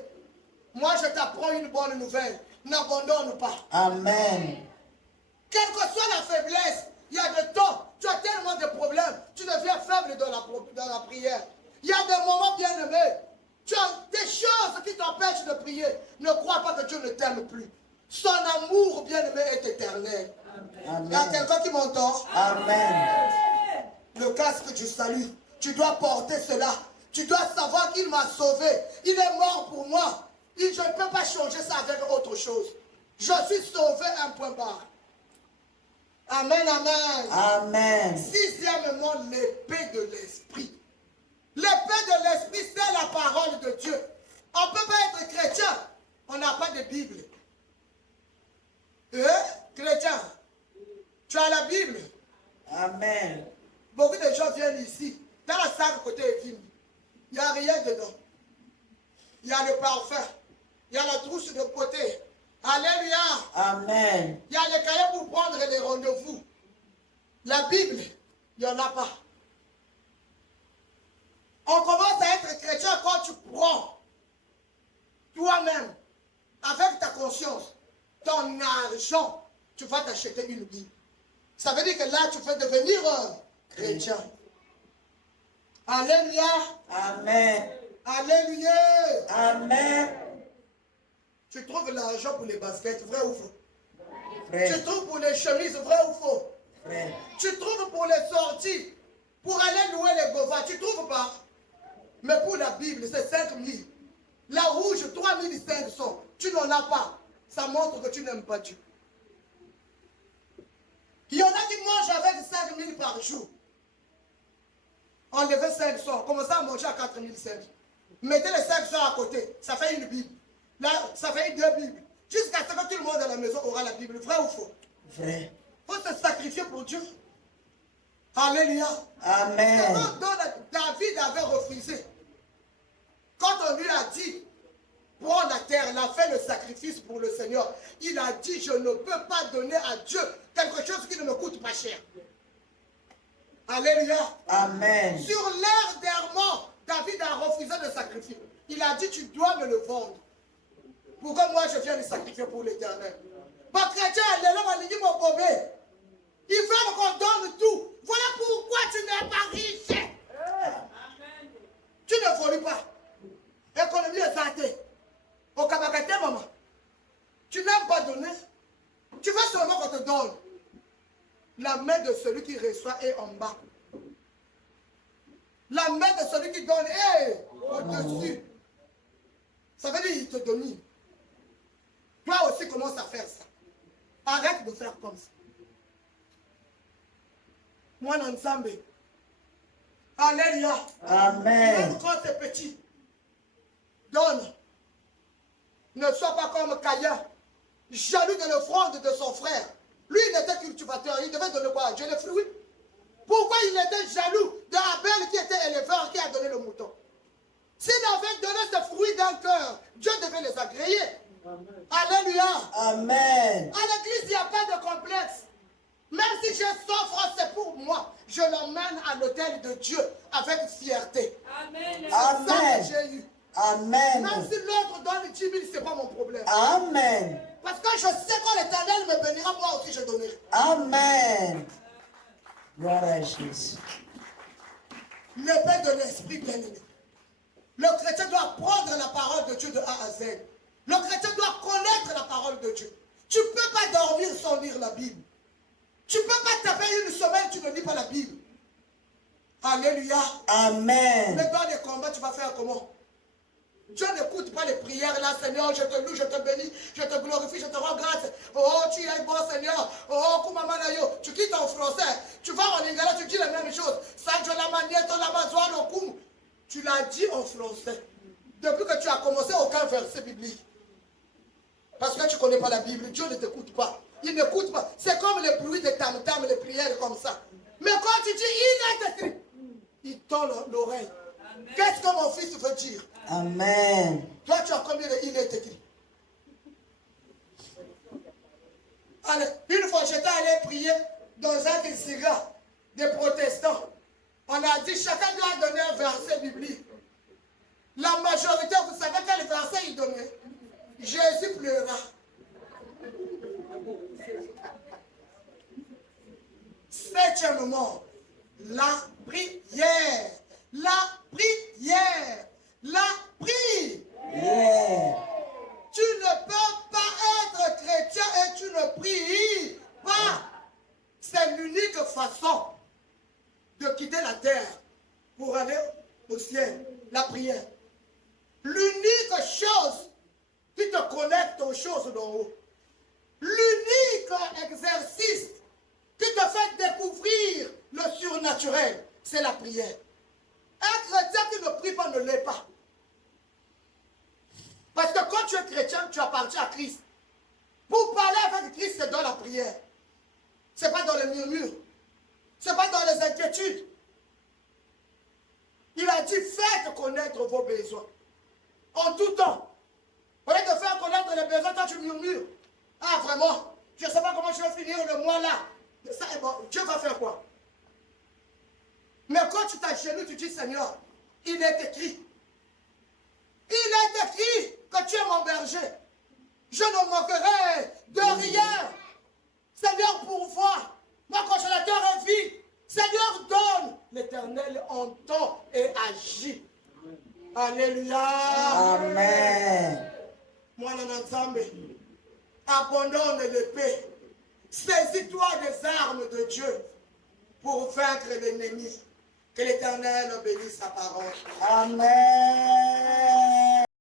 Moi, je t'apprends une bonne nouvelle. N'abandonne pas. Amen. Quelle que soit la faiblesse, il y a de temps. Tu as tellement de problèmes. Tu deviens faible dans la prière. Il y a des moments bien aimés. Tu as des choses qui t'empêchent de prier. Ne crois pas que Dieu ne t'aime plus. Son amour bien aimé est éternel. Amen. Il y a quelqu'un qui m'entend? Amen. Le casque du salut. Tu dois porter cela. Tu dois savoir qu'il m'a sauvé. Il est mort pour moi. Je ne peux pas changer ça avec autre chose. Je suis sauvé, un point barre. Amen, amen. Amen. Sixièmement, l'épée de l'esprit. L'épée de l'esprit, c'est la parole de Dieu. On ne peut pas être chrétien. On n'a pas de Bible. Chrétien, tu as la Bible. Amen. Beaucoup de gens viennent ici. Dans la salle côté Evim, il n'y a rien dedans. Il y a le parfum. Il y a la trousse de côté. Alléluia. Amen. Il y a les cahiers pour prendre les rendez-vous. La Bible, il n'y en a pas. On commence à être chrétien quand tu prends toi-même, avec ta conscience, ton argent, tu vas t'acheter une Bible. Ça veut dire que là, tu vas devenir chrétien. Alléluia. Amen. Alléluia. Amen. Tu trouves l'argent pour les baskets, vrai ou faux? Frère. Tu trouves pour les chemises, vrai ou faux? Frère. Tu trouves pour les sorties, pour aller louer les govas, tu trouves pas? Mais pour la Bible, c'est 5 000. La rouge, 3 500. Tu n'en as pas. Ça montre que tu n'aimes pas Dieu. Il y en a qui mangent avec 5 000 par jour. Enlevez 500. Commencez à manger à 4 500. Mettez les 500 à côté. Ça fait une Bible. Là, ça fait 2 Bibles. Jusqu'à ce que tout le monde à la maison aura la Bible. Vrai ou faux? Vrai. Il faut se sacrifier pour Dieu. Alléluia. Amen. David avait refusé. Quand on lui a dit, prends la terre, il a fait le sacrifice pour le Seigneur. Il a dit, je ne peux pas donner à Dieu quelque chose qui ne me coûte pas cher. Alléluia. Amen. Sur l'air d'Hermon, David a refusé le sacrifice. Il a dit, tu dois me le vendre. Pour que moi je vienne le sacrifier pour l'éternel. Ma chrétien, il veut qu'on donne tout. Voilà pourquoi tu n'es pas riche. Tu ne voles pas. Économie est santé. Au Kabakate, maman. Tu n'aimes pas donner. Tu veux seulement qu'on te donne. La main de celui qui reçoit est en bas. La main de celui qui donne est au-dessus. Ça veut dire qu'il te domine. Toi aussi commence à faire ça. Arrête de faire comme ça. Moi, ensemble. Alléluia. Amen. Même quand c'est petit. Donne. Ne sois pas comme Caïn, jaloux de l'offrande de son frère. Lui, il était cultivateur. Il devait donner quoi à Dieu? Les fruits. Pourquoi il était jaloux d'Abel qui était éleveur, qui a donné le mouton? S'il avait donné ses fruits d'un cœur, Dieu devait les agréer. Amen. Alléluia. Amen. À l'église, il n'y a pas de complexe. Même si je souffre, c'est pour moi. Je l'emmène à l'autel de Dieu avec fierté. Amen. C'est ça Amen. que j'ai eu. Amen. Même si l'autre donne 10 000, ce n'est pas mon problème. Amen. Parce que je sais que l'Éternel me bénira, moi aussi je donnerai. Amen. Gloire à Jésus. L'épée de l'esprit bien-aimé. Le chrétien doit prendre la parole de Dieu de A à Z. Le chrétien doit connaître la parole de Dieu. Tu ne peux pas dormir sans lire la Bible. Tu ne peux pas taper une semaine, tu ne lis pas la Bible. Alléluia. Amen. Mais dans les combats, tu vas faire comment? Dieu n'écoute pas les prières là, Seigneur, je te loue, je te bénis, je te glorifie, je te rends grâce. Oh, tu es bon, Seigneur. Oh, Kumamanayo. Tu quittes en français. Tu vas en lingala, tu dis la même chose. Sanjo la maniette, la mazoine, au kum. Tu l'as dit en français. Depuis que tu as commencé, aucun verset biblique. Parce que tu ne connais pas la Bible, Dieu ne t'écoute pas. Il n'écoute pas. C'est comme les bruits de tam-tam, les prières comme ça. Mais quand tu dis, il est écrit, il tend l'oreille. Qu'est-ce que mon fils veut dire? Amen. Toi, tu as combien de il est écrit? Allez, une fois, j'étais allé prier dans un district des protestants. On a dit, chacun doit donner un verset biblique. La majorité, vous savez quel verset ils donnaient? Jésus pleura. Septièmement, la prière. La prière. La prière. Yeah. Tu ne peux pas être chrétien et tu ne pries pas. C'est l'unique façon de quitter la terre pour aller au ciel. La prière. L'unique chose qui te connecte aux choses d'en haut. L'unique exercice qui te fait découvrir le surnaturel, c'est la prière. Un chrétien qui ne prie pas ne l'est pas. Parce que quand tu es chrétien, tu appartiens à Christ. Pour parler avec Christ, c'est dans la prière. Ce n'est pas dans le murmure. Ce n'est pas dans les inquiétudes. Il a dit, faites connaître vos besoins. En tout temps. Au lieu de faire connaître les besoins, toi tu murmures. Ah vraiment, je ne sais pas comment je vais finir le mois là. Ça, bon, Dieu va faire quoi? Mais quand tu t'agenouilles, tu dis, Seigneur, il est écrit. Il est écrit que tu es mon berger. Je ne manquerai de rien. Seigneur, pourvois. Mon congélateur est vide. Seigneur, donne. L'Éternel entend et agit. Alléluia. Amen. Moi, abandonne l'épée. Saisis-toi des armes de Dieu pour vaincre l'ennemi. Que l'Éternel bénisse sa parole. Amen.